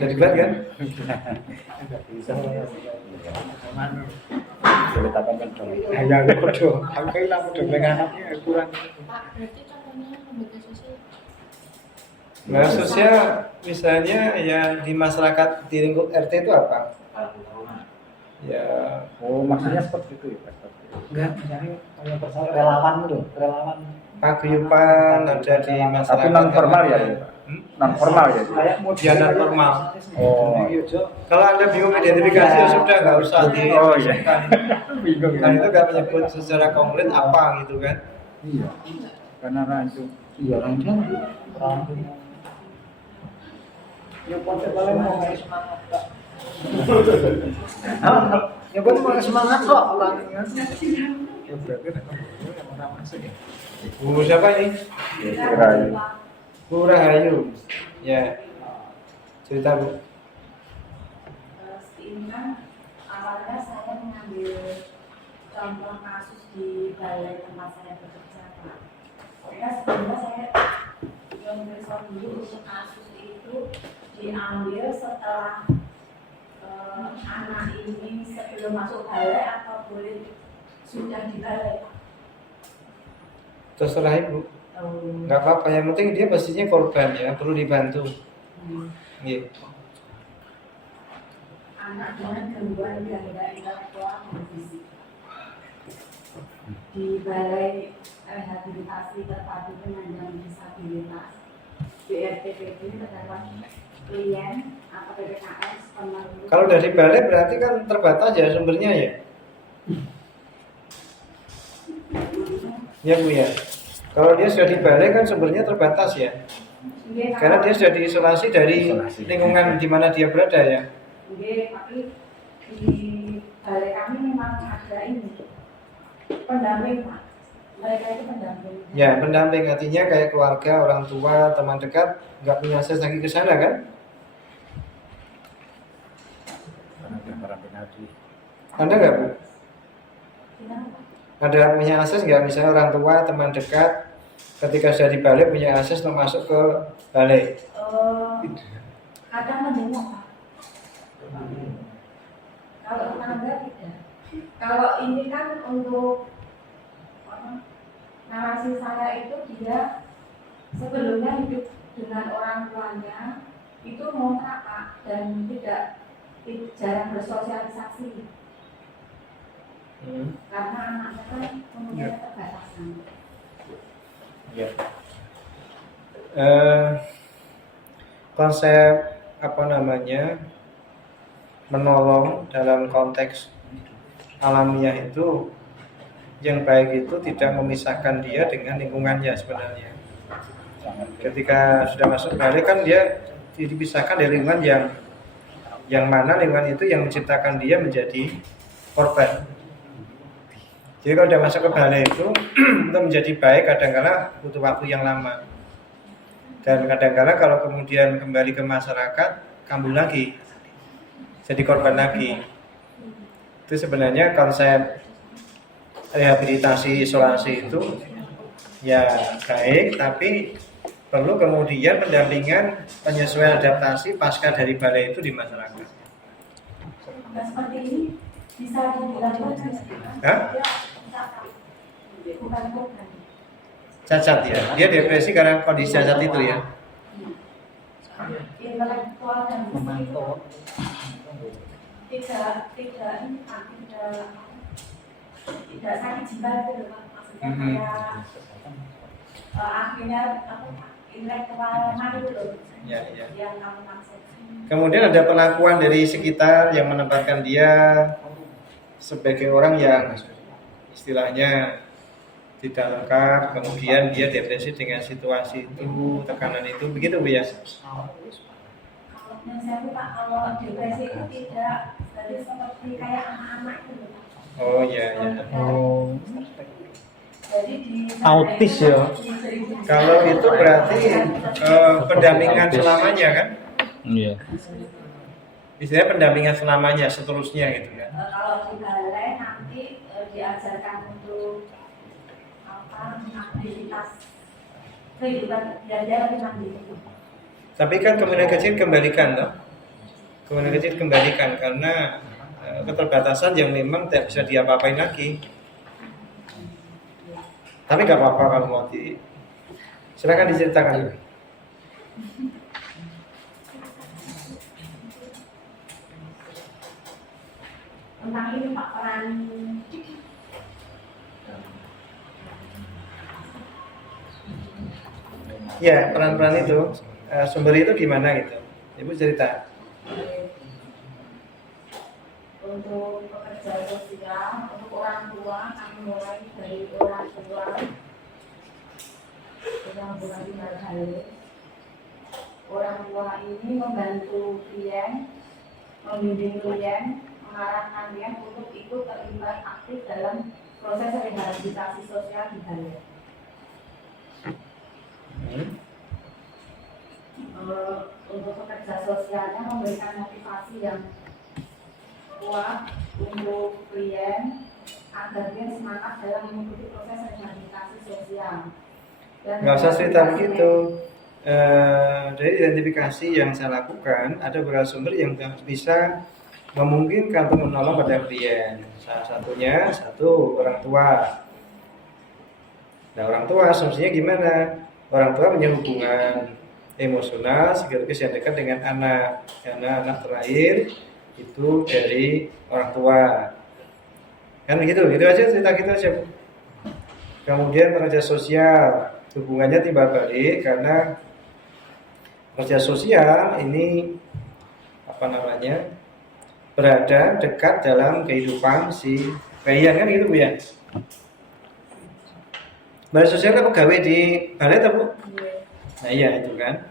Jadi banget kan? Boleh tambah kontrol. Ya, kudu. Aku hilang kudu pengen anaknya kurang. Pak, berarti contohnya lembaga sosial. Lembaga sosial misalnya ya di masyarakat di lingkup RT itu apa? Ya Oh maksudnya seperti itu ya Pak? Enggak, misalnya kalau persoalan relawan itu, relawan paguyuban ada di masyarakat. Tapi non formal ya, Pak? Hmm? Non formal ya. kayak Ya, non formal. Oh. Kalau anda bingung identifikasi ya sudah nggak usah Oh, iya. dimasukkan. Bingung Kan itu nggak menyebut secara konkret apa gitu kan? Iya. Karena itu. iya orang dia orang punya. Ya konsep paling mau kayak semangat, Pak. Ya kan mau semangat kok orangnya. Ya berarti yang orang masuk ya. Bu siapa ini? Kira Bu Rahayu. Ya. Cerita Bu. Ini kan awalnya saya mengambil contoh kasus di balai tempat saya bekerja, Pak. Karena sebelumnya saya memeriksa dulu untuk kasus itu diambil setelah anak ini sebelum masuk balai atau boleh sudah di balai, Pak. Terserah Ibu. Nggak apa-apa. Yang penting dia pastinya korban ya, perlu dibantu. Iya. Anak dengan gangguan intelektual dan fisik di balai rehabilitasi terpadu penyandang disabilitas BRTPD terdapat klien atau PPKS pemerlu. Kalau dari balai berarti kan terbatas ya sumbernya ya. Ya Bu ya. Kalau dia sudah di balai kan sumbernya terbatas ya. Nggih, Karena dia sudah diisolasi dari Isolasi. lingkungan di mana dia berada ya. nggih, tapi di balai kami memang ada ini pendamping, Pak. Mereka itu pendamping. Ya, pendamping artinya kayak keluarga, orang tua, teman dekat nggak punya akses lagi ke sana kan? karena ada para penalti. Anda nggak Bu? Kenapa? Ada punya akses nggak misalnya orang tua, teman dekat ketika sudah di balai punya akses untuk masuk ke balai? Kadang mendengar, Pak. Kalau tetangga tidak. Kalau ini kan untuk narasi saya itu dia sebelumnya hidup dengan orang tuanya itu ngontrak, Pak, dan jarang bersosialisasi karena anaknya kan mempunyai keterbatasan. Ya. Konsep apa namanya menolong dalam konteks alamiah itu yang baik itu tidak memisahkan dia dengan lingkungannya sebenarnya. Ketika sudah masuk balai kan dia dipisahkan dari lingkungan yang yang mana lingkungan itu yang menciptakan dia menjadi korban. Jadi kalau udah masuk ke balai itu untuk menjadi baik kadang-kala butuh waktu yang lama. Dan kadang-kala kalau kemudian kembali ke masyarakat, kambuh lagi, jadi korban lagi. Itu sebenarnya konsep rehabilitasi isolasi itu ya baik, tapi perlu kemudian pendampingan penyesuaian adaptasi pasca dari balai itu di masyarakat. Nah, seperti ini bisa dilakukan. Hah? Bukan bukan. Cacat ya, dia depresi karena kondisi cacat itu ya. Intelektual dan fisik itu tidak sakit jiwa itu loh Pak. Maksudnya kayak akhirnya apa intelektual mana itu loh Ya, ya. yang kamu maksud. Kemudian ada pengakuan dari sekitar yang menempatkan dia sebagai orang yang istilahnya tidak lengkap, kemudian dia depresi dengan situasi itu, tekanan itu, begitu Bu ya? Kalau yang saya Pak, kalau depresi itu tidak dari seperti kayak anak-anak itu loh Pak. Oh iya, ya. Oh, Jadi di autis ya. Kalau itu berarti pendampingan selamanya kan? Iya. Istilahnya pendampingan selamanya, seterusnya gitu kan? kalau di balai nanti diajarkan untuk aktivitas kehidupan dan dia lebih mandiri. Tapi kan kemungkinan kecil kembalikan loh. Kemungkinan kecil kembalikan karena keterbatasan yang memang tidak bisa diapa-apain lagi. Tapi nggak apa-apa kalau mau silakan diceritakan. Tentang ini Pak peran Ya, peran-peran itu sumber itu gimana gitu? Ibu cerita. untuk pekerja sosial, untuk orang tua, kami mulai dari orang tua yang bukan di balai. Orang tua ini membantu klien, membimbing klien, mengarahkan klien untuk ikut terlibat aktif dalam proses rehabilitasi sosial di balai. Untuk pekerja sosialnya memberikan motivasi yang kuat untuk klien agar dia semangat dalam mengikuti proses rehabilitasi sosial. Nggak usah cerita begitu. Dari identifikasi yang saya lakukan, ada beberapa sumber yang bisa memungkinkan untuk menolong pada klien. Salah satunya orang tua. Nah, orang tua asumsinya gimana? Orang tua punya hubungan emosional sekaligus yang dekat dengan anak, karena anak terakhir itu dari orang tua. Kan gitu aja cerita kita aja. Kemudian pekerja sosial, hubungannya timbal balik karena pekerja sosial ini berada dekat dalam kehidupan si klien kan gitu Bu ya. Balai sosial kan pegawai di balai atau Bu? Nah iya itu kan.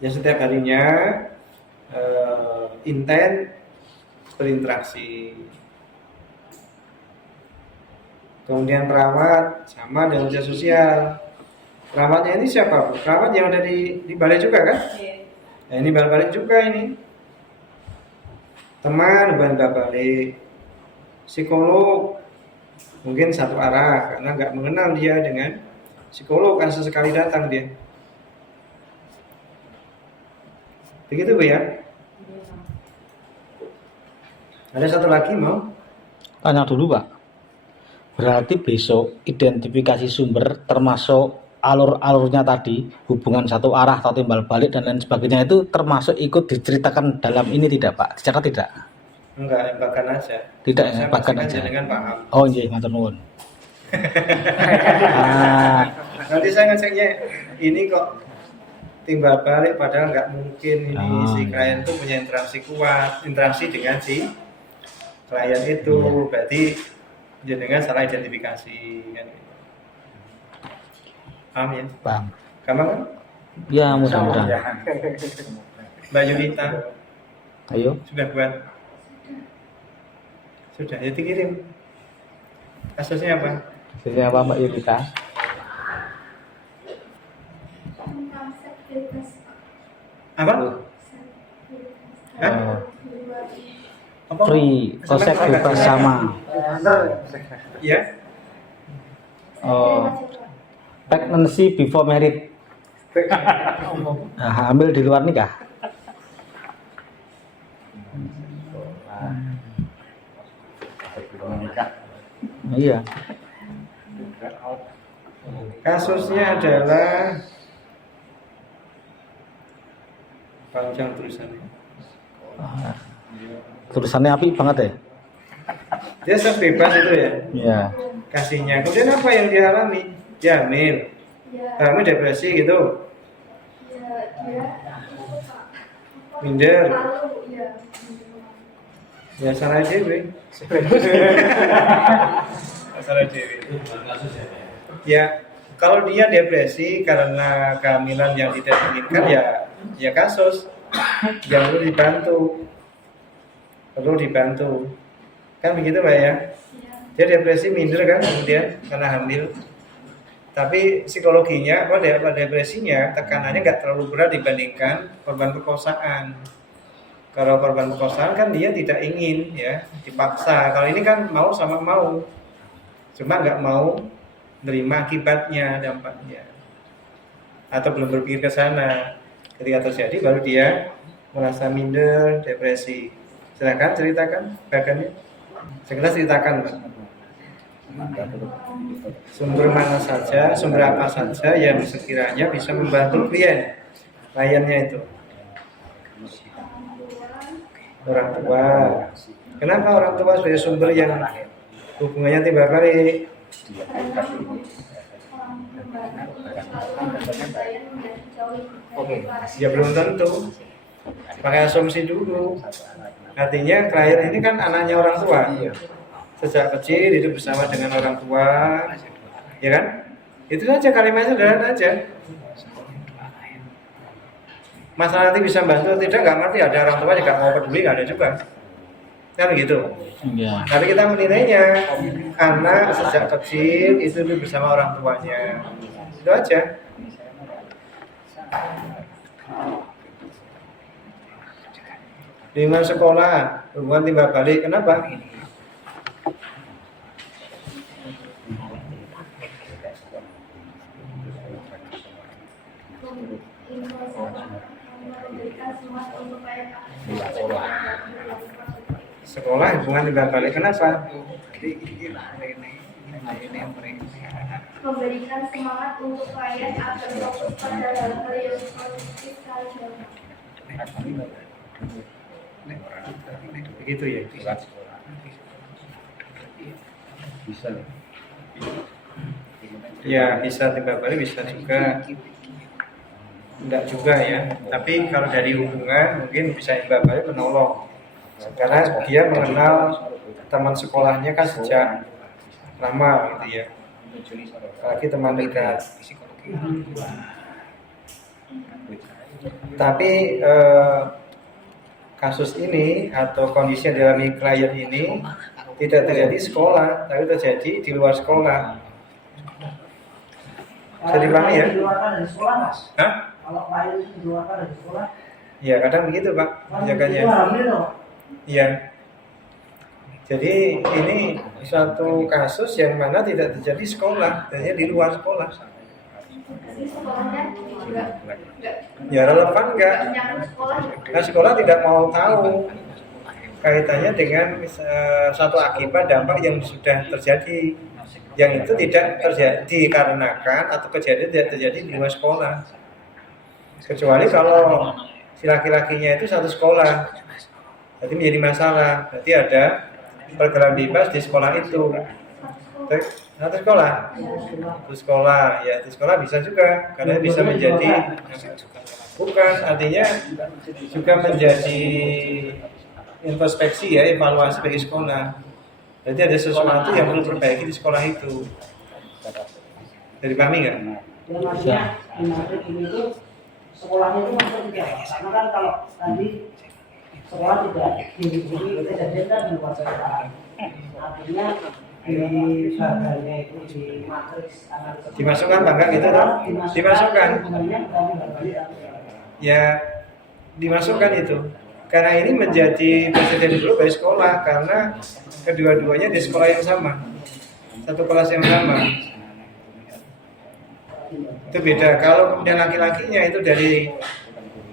Yang setiap harinya intens berinteraksi. Kemudian perawat sama dengan pekerja sosial. Perawatnya ini siapa Bu? Perawat yang ada di balai juga kan? Nah, ini balik juga ini. Teman balik. Psikolog mungkin satu arah karena nggak mengenal dia dengan psikolog kan sesekali datang dia. Begitu Bu ya? Ada satu lagi mau? Tanya dulu Pak. Berarti besok identifikasi sumber termasuk alur-alurnya tadi, hubungan satu arah atau timbal balik dan lain sebagainya itu termasuk ikut diceritakan dalam ini tidak Pak? Dicatat tidak? Enggak, bahkan aja. Tidak Saya ya, bahkan pastikan aja. jenengan paham. Oh iya, matur nuwun. Nanti saya ngeceknya ini kok timbal balik padahal nggak mungkin ini si klien itu punya interaksi dengan si klien itu, berarti jenengan salah identifikasi kan. Paham ya? Paham. Gampang kan? Ya mudah-mudahan. Mbak Yunita. Ayo. Sudah buat? Sudah, ya dikirim. Kasusnya apa? Jadi apa Mbak Yudita? Apa? Hah? Oh, Apa? free konsep bebas sama. Ya. Oh, pregnancy before married. Nah, hamil di luar nikah. Iya. Kasusnya adalah panjang tulisannya. Tulisannya api banget ya? Dia seks bebas itu ya, Iya. kasihnya. Kemudian apa yang dia alami? Dia hamil, hamil depresi gitu, minder. Ya salah dewe. Salah dewe. Ya, kalau dia depresi karena kehamilan yang tidak diinginkan ya kasus yang perlu dibantu. Kan begitu Pak ya? Dia depresi minder kan kemudian karena hamil. Tapi psikologinya, depresinya tekanannya nggak terlalu berat dibandingkan korban perkosaan. Kalau korban perkosaan kan dia tidak ingin ya, dipaksa. Kalau ini kan mau sama mau, cuma nggak mau nerima akibatnya, dampaknya, atau belum berpikir ke sana. Ketika terjadi baru dia merasa minder, depresi. Silakan ceritakan bagiannya. Segera ceritakan Pak. Sumber mana saja, sumber apa saja yang sekiranya bisa membantu kliennya itu. Orang tua. Kenapa orang tua sebagai sumber yang hubungannya timbal balik? Ya belum tentu. Pakai asumsi dulu. Artinya klien ini kan anaknya orang tua. Sejak kecil hidup bersama dengan orang tua, ya kan? Itu saja kalimatnya sederhana aja. Masalah nanti bisa bantu atau tidak nggak ngerti, ada orang tua juga mau peduli nggak ada juga, kan begitu. Iya. Tapi kita menilainya anak sejak kecil itu hidup bersama orang tuanya, itu aja. Lingkungan sekolah, hubungan timbal balik, kenapa? Sekolah hubungan timbal balik, kenapa? Memberikan semangat untuk klien agar fokus pada hal-hal yang positif saja. Begitu ya. Ya bisa timbal balik, bisa juga enggak juga ya. Tapi kalau dari hubungan mungkin bisa timbal balik menolong. Karena dia mengenal teman sekolahnya kan sejak lama gitu ya. Apalagi teman dekat. Tapi kasus ini atau kondisi yang dialami klien ini tidak terjadi di sekolah, tapi terjadi di luar sekolah. Jadi pahami ya? Dikeluarkan dari sekolah Mas. Hah? Kalau klien itu dikeluarkan dari sekolah, Ya kadang begitu Pak, kan jagannya. itu hamil loh. Iya. Jadi ini suatu kasus yang mana tidak terjadi di sekolah, terjadi di luar sekolah. Jadi sekolahnya juga enggak Ya relevan enggak? menyangkut sekolah. Nah sekolah tidak mau tahu kaitannya dengan satu akibat dampak yang sudah terjadi, yang itu tidak terjadi dikarenakan atau kejadian tidak terjadi di luar sekolah. Kecuali kalau si laki-lakinya itu satu sekolah, berarti menjadi masalah. Berarti ada pergerakan bebas di sekolah itu. Satu sekolah, ya itu sekolah bisa juga, karena bisa menjadi bukan, artinya juga menjadi introspeksi ya, evaluasi bagi sekolah. Jadi ada sesuatu yang perlu diperbaiki di sekolah itu. Jadi pahami nggak? Ya maksudnya di materi ini tuh sekolahnya itu masuk tidak, karena kan kalau tadi sekolah tidak dihubungi kejadian kan di luar sekolah. Artinya di bagiannya itu di matriks analisis Dimasukkan bangga gitu toh? Dimasukkan. hubungannya kami berbalik. Ya dimasukkan itu. Karena ini menjadi presiden dulu bagi sekolah karena kedua-duanya di sekolah yang sama, satu kelas yang sama. Itu beda. Kalau kemudian laki-lakinya itu dari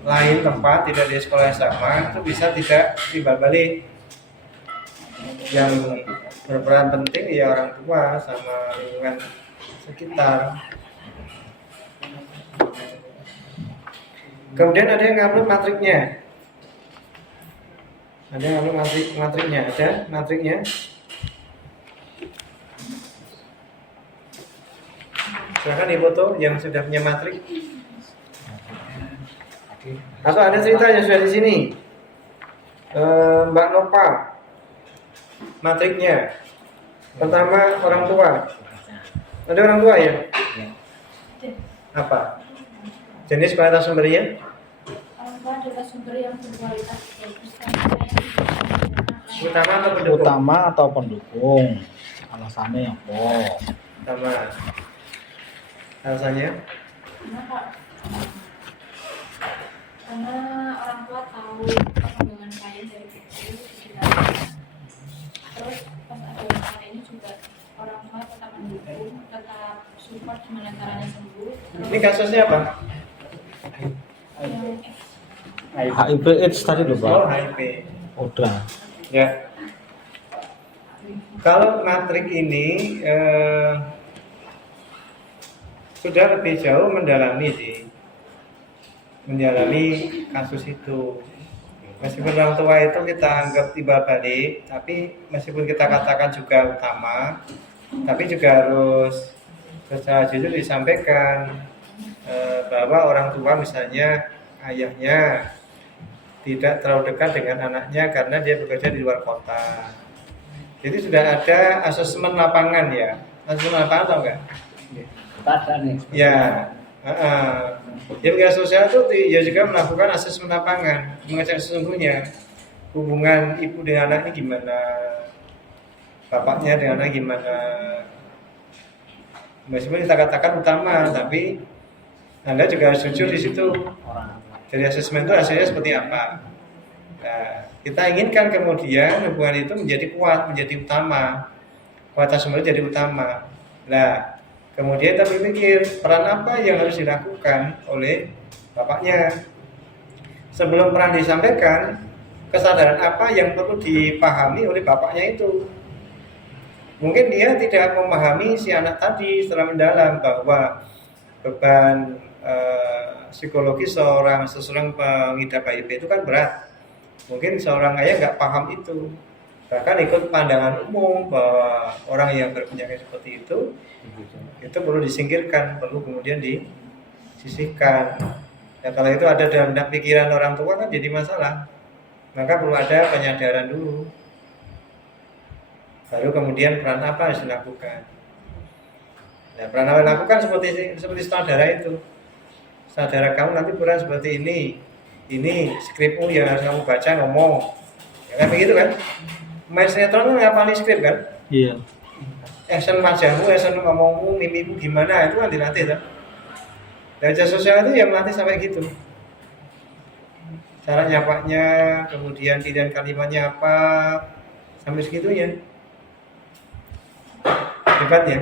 lain tempat, tidak di sekolah yang sama, itu bisa tidak timbal balik. Yang berperan penting ya orang tua sama lingkungan sekitar. Kemudian ada yang ngupload matriknya. Ada yang ngupload matriknya, ada matriknya. Silahkan difoto yang sudah punya matrik. Atau ada cerita yang sudah di sini. Mbak Nova, matriknya. Pertama orang tua. Ada orang tua ya? Apa? Jenis kualitas sumbernya? Orang tua adalah sumber yang berkualitas bagus. Utama atau pendukung? Utama atau pendukung? Alasannya apa? Utama. Alasannya? Karena orang tua tahu perkembangan klien dari kecil sebenarnya. Terus pas ada masalah ini juga orang tua tetap mendukung, tetap support gimana caranya sembuh. Ini kasusnya apa? Yang HIV/AIDS tadi loh Oh, Pak. HIV. Udah. Ya. Kalau matrik ini sudah lebih jauh mendalami sih, mendalami kasus itu. Meskipun orang tua itu kita anggap timbal balik, tapi meskipun kita katakan juga utama, tapi juga harus secara jujur disampaikan bahwa orang tua misalnya ayahnya tidak terlalu dekat dengan anaknya karena dia bekerja di luar kota. Jadi sudah ada asesmen lapangan ya, asesmen lapangan atau enggak? Ada nih. Ya, ya pekerja sosial itu ya juga melakukan asesmen lapangan, mengecek sesungguhnya hubungan ibu dengan anaknya gimana, bapaknya dengan anaknya gimana. Meskipun kita katakan utama, tapi Anda juga harus jujur di situ. Dari asesmen itu hasilnya seperti apa. Nah, kita inginkan kemudian hubungan itu menjadi kuat, menjadi utama, kualitas sumber jadi utama. Nah, kemudian kita berpikir peran apa yang harus dilakukan oleh bapaknya. Sebelum peran disampaikan, kesadaran apa yang perlu dipahami oleh bapaknya itu. Mungkin dia tidak memahami si anak tadi secara mendalam bahwa beban psikologis seseorang pengidap HIV itu kan berat. Mungkin seorang ayah nggak paham itu, bahkan ikut pandangan umum bahwa orang yang berpenyakit seperti itu perlu disingkirkan, perlu kemudian disisihkan. Ya, kalau itu ada dalam pikiran orang tua kan jadi masalah. Maka perlu ada penyadaran dulu. Baru kemudian peran apa harus dilakukan. Nah, peran apa dilakukan seperti saudara itu. Saudara kamu nanti peran seperti ini skripmu yang harus kamu baca ngomong. Ya kan begitu kan? Main sinetron kan ngapalin skrip kan? Iya. Action wajahmu, action ngomongmu, mimimu gimana itu kan dilatih kan? Belajar sosial itu yang melatih sampai gitu. Cara nyapanya, kemudian pilihan kalimatnya apa, sampai segitunya. Hebat ya.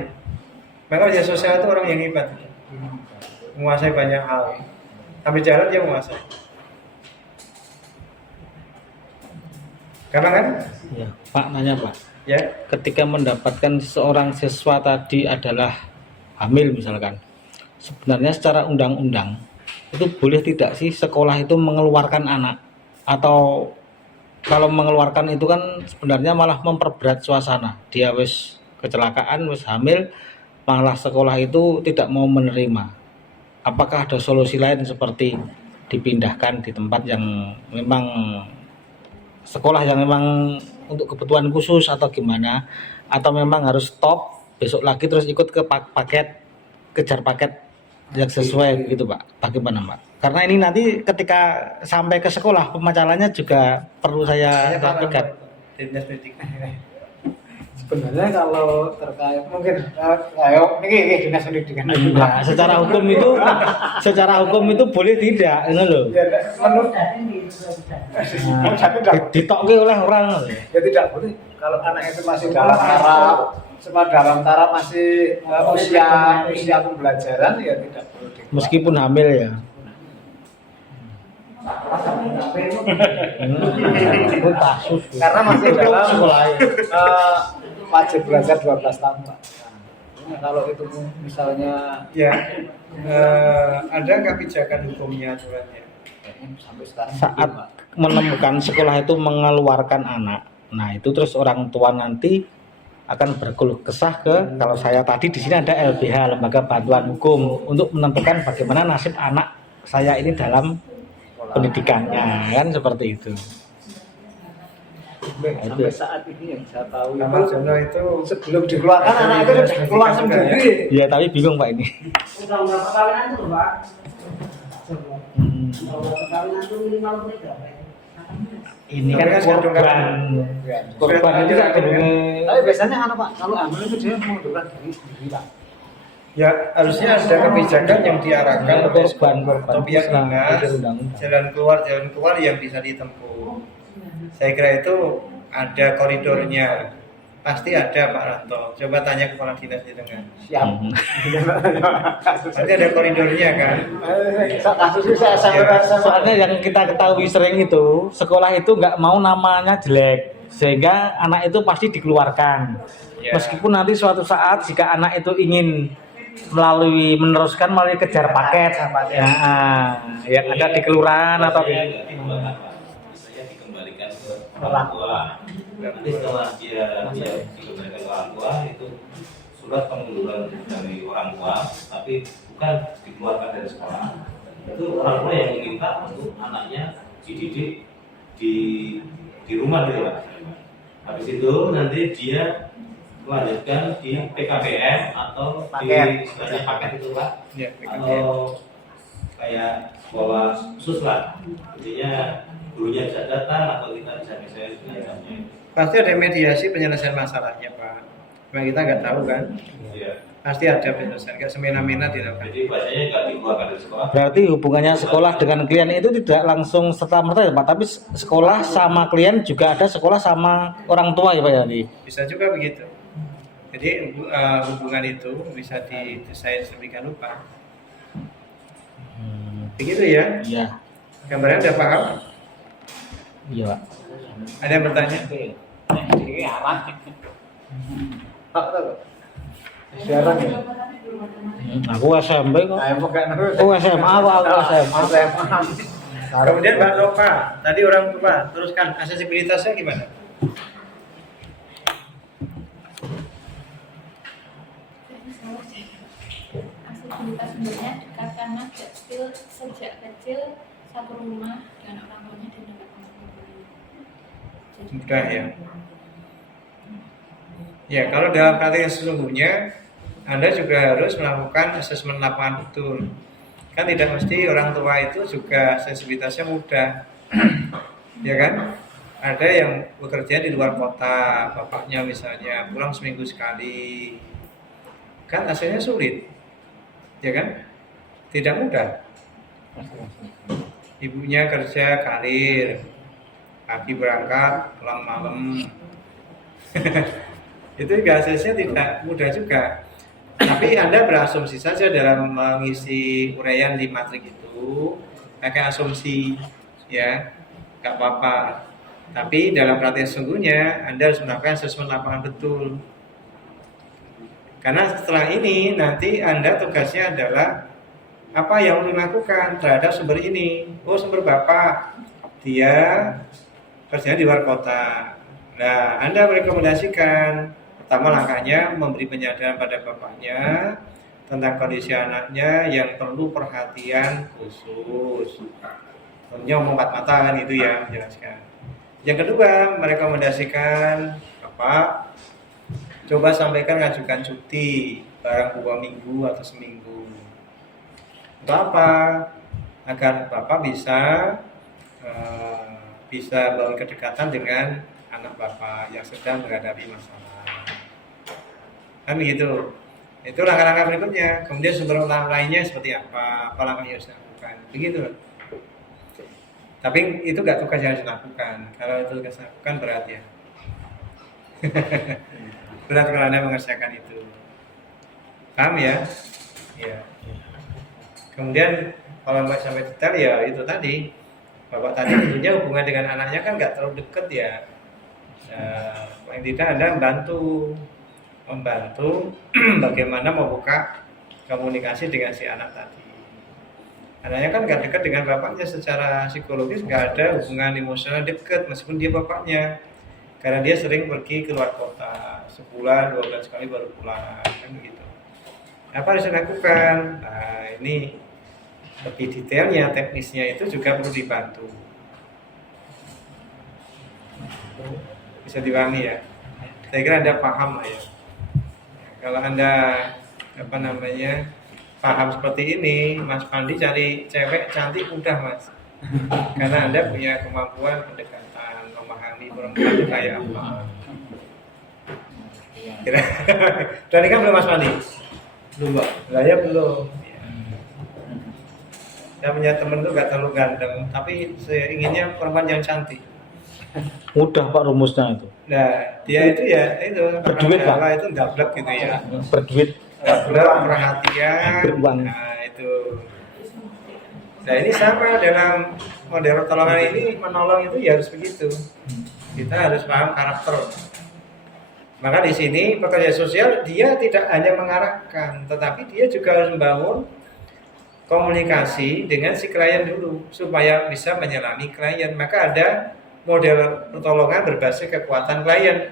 Maka belajar sosial itu orang yang hebat. Menguasai banyak hal. Sampai jalan dia menguasai. Gampang kan? Ya, Pak nanya Pak. Ya. Ketika mendapatkan seorang siswa tadi adalah hamil misalkan, sebenarnya secara undang-undang itu boleh tidak sih sekolah itu mengeluarkan anak? Atau kalau mengeluarkan itu kan sebenarnya malah memperberat suasana. Dia wis kecelakaan, wis hamil, malah sekolah itu tidak mau menerima. Apakah ada solusi lain seperti dipindahkan di tempat yang memang sekolah yang memang untuk kebutuhan khusus atau gimana, atau memang harus stop besok lagi terus ikut ke paket, kejar paket yang sesuai gitu Pak? Bagaimana Pak? Karena ini nanti ketika sampai ke sekolah pemacalannya juga perlu saya lakukan. Dinas pendidikan. Sebenarnya kalau terkait mungkin ayo ini dinas pendidikan. Nah, secara hukum itu boleh tidak, ini loh. Ya, menurut Ditokke oleh orang. ya tidak boleh kalau anak itu masih dalam taraf masih usia pembelajaran ya tidak perlu dikeluarkan. Meskipun hamil ya. Itu kasus. Karena masih dalam sekolah. wajib belajar 12 tahun Pak. Nah, kalau itu misalnya Ya, ada nggak kebijakan hukumnya aturannya? sampai sekarang Saat menemukan sekolah itu mengeluarkan anak, nah itu terus orang tua nanti akan berkeluh kesah ke, kalau saya tadi di sini ada LBH, Lembaga Bantuan Hukum, untuk menentukan bagaimana nasib anak saya ini dalam pendidikannya, kan seperti itu. sampai saat ini yang saya tahu Nama Jono itu sebelum dikeluarkan anak itu sudah keluar sendiri. Ya tapi bingung Pak ini. Udah perkawinan tuh Pak. Kalau perkawinan tuh minimal berapa? Ini kan korban itu tak Tapi biasanya Pak, kalau hamil itu dia mengundurkan diri sendiri Pak. ya harusnya ada kebijakan yang diarahkan oleh korban atau pihak dinas, jalan keluar yang bisa ditempuh. Saya kira itu ada koridornya, pasti ada Pak Ranto. Coba tanya kepala dinas di tengah. Siap. Pasti ada koridornya kan. Kasus saya Soalnya yang kita ketahui sering itu sekolah itu nggak mau namanya jelek, sehingga anak itu pasti dikeluarkan. Ya. Meskipun nanti suatu saat jika anak itu ingin meneruskan melalui kejar paket, ya, yang ada di kelurahan atau di saya dikembalikan ke orang tua. Nanti setelah dia dikembalikan ke orang tua itu surat pengunduran dari orang tua, tapi bukan dikeluarkan dari sekolah. Itu orang tua yang meminta untuk anaknya dididik di rumah gitu Pak. Habis itu nanti dia melanjutkan di PKBM atau di istilahnya paket itu Pak, Ya, atau kayak sekolah khusus lah, intinya gurunya bisa datang atau kita bisa misalnya belajarnya. pasti ada mediasi penyelesaian masalahnya Pak. Cuma kita nggak tahu kan. Ya. Pasti ada penyelesaian, nggak semena-mena dilakukan. Jadi bahasanya nggak dikeluarkan dari sekolah. berarti hubungannya sekolah dengan klien itu tidak langsung serta-merta ya Pak, tapi sekolah sama klien juga ada sekolah sama orang tua ya Pak ya. Bisa juga begitu. Jadi hubungan itu bisa didesain sedemikian rupa. Begitu ya? Iya, Gambarnya udah paham? iya Pak. Ada yang bertanya? ini arah. Siaran ya. Aku SMP kok. Ayo bukan. Oh SMA kok, aku SMA. Kemudian Mbak Nova, tadi orang tua, teruskan aksesibilitasnya gimana? Aksesibilitas sebenarnya dekat karena sejak kecil satu rumah dengan orang tuanya dan dekat dengan teman-temannya. Jadi Mudah ya. Ya, kalau dalam praktik yang sesungguhnya, Anda juga harus melakukan asesmen lapangan betul. Kan tidak mesti orang tua itu juga sensibilitasnya mudah. Ya kan? Ada yang bekerja di luar kota, bapaknya misalnya pulang seminggu sekali. Kan hasilnya sulit. Ya kan? Tidak mudah. Ibunya kerja karir, pagi berangkat, pulang malam. Itu juga hasilnya tidak mudah juga. Tapi Anda berasumsi saja dalam mengisi uraian di matrik itu, pakai asumsi, ya, nggak apa-apa. Tapi dalam praktek sesungguhnya Anda harus melakukan asesmen lapangan betul. Karena setelah ini nanti Anda tugasnya adalah apa yang mau dilakukan terhadap sumber ini. Oh, sumber Bapak, dia kerjanya di luar kota. Nah, Anda merekomendasikan pertama langkahnya memberi penyadaran pada bapaknya tentang kondisi anaknya yang perlu perhatian khusus. Tentunya empat mata kan itu ya menjelaskan. Yang kedua merekomendasikan apa? Coba sampaikan ngajukan cuti barang 2 minggu atau seminggu. Untuk apa? agar Bapak bisa bangun kedekatan dengan anak Bapak yang sedang menghadapi masalah. Kan gitu. Itu langkah-langkah berikutnya. Kemudian sumber lainnya seperti apa langkah yang harus dilakukan. Begitu. Tapi itu nggak tugas yang harus dilakukan. Kalau itu tugas dilakukan berat ya. Berat kalau Anda mengerjakan itu. Paham ya? Ya. Kemudian kalau nggak sampai detail ya itu tadi. Bapak tadi tentunya hubungan dengan anaknya kan nggak terlalu dekat ya. Paling tidak Anda membantu bagaimana membuka komunikasi dengan si anak tadi. Anaknya kan nggak dekat dengan bapaknya secara psikologis, nggak ada hubungan emosional dekat meskipun dia bapaknya, karena dia sering pergi keluar kota sebulan 2 bulan sekali baru pulang kan begitu. Apa harus dilakukan? Nah ini lebih detailnya, teknisnya itu juga perlu dibantu. Bisa dipahami ya? Saya kira Anda paham lah ya. Kalau Anda paham seperti ini, Mas Pandi cari cewek cantik mudah Mas. Karena Anda punya kemampuan pendekatan, memahami perempuan itu kayak apa. Kira udah nikah belum Mas Pandi? Belum Pak. Saya belum. Saya punya temen tuh gak terlalu ganteng, tapi saya inginnya perempuan yang cantik. Mudah Pak rumusnya itu. Nah, dia itu ya itu Berduit, Pak. itu gablek gitu ya. Berduit. Gablek, perhatian. Beruang. Nah, itu. Nah, ini sama dalam model pertolongan ini, menolong itu ya harus begitu. Kita harus paham karakter. Maka di sini pekerja sosial dia tidak hanya mengarahkan, tetapi dia juga harus membangun komunikasi dengan si klien dulu supaya bisa menyelami klien. Maka ada model pertolongan berbasis kekuatan klien.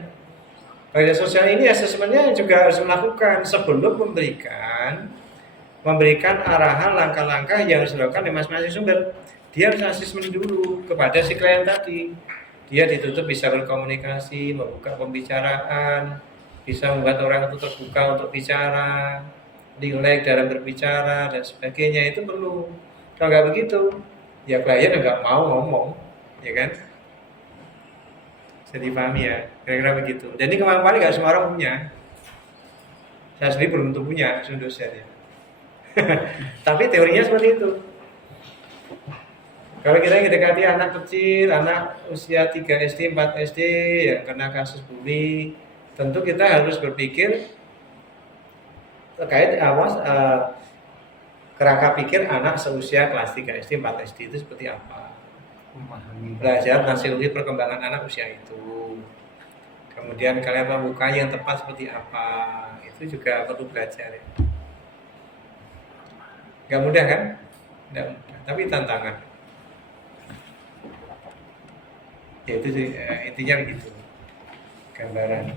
Pekerja sosial ini asesmennya juga harus melakukan sebelum memberikan arahan langkah-langkah yang harus dilakukan oleh masing-masing sumber. Dia harus asesmen dulu kepada si klien tadi. Dia dituntut bisa berkomunikasi, membuka pembicaraan, bisa membuat orang itu terbuka untuk bicara, rileks dalam berbicara dan sebagainya. Itu perlu. Kalau nggak begitu, ya klien nggak mau ngomong, ya kan? Jadi pahami ya, kira-kira begitu. Jadi kemampuan nggak semua orang punya. Saya sendiri belum tentu punya dosen ya. Tapi teorinya seperti itu. Kalau kita mendekati anak kecil, anak usia 3 SD, 4 SD yang kena kasus bully, tentu kita harus berpikir terkait kerangka pikir anak seusia kelas 3 SD, 4 SD itu seperti apa. Belajar tentang psikologi perkembangan anak usia itu. Kemudian kalian membuka yang tepat seperti apa, itu juga perlu belajar ya. Gak mudah kan? Gak mudah, tapi tantangan. Ya itu sih intinya begitu gambarannya.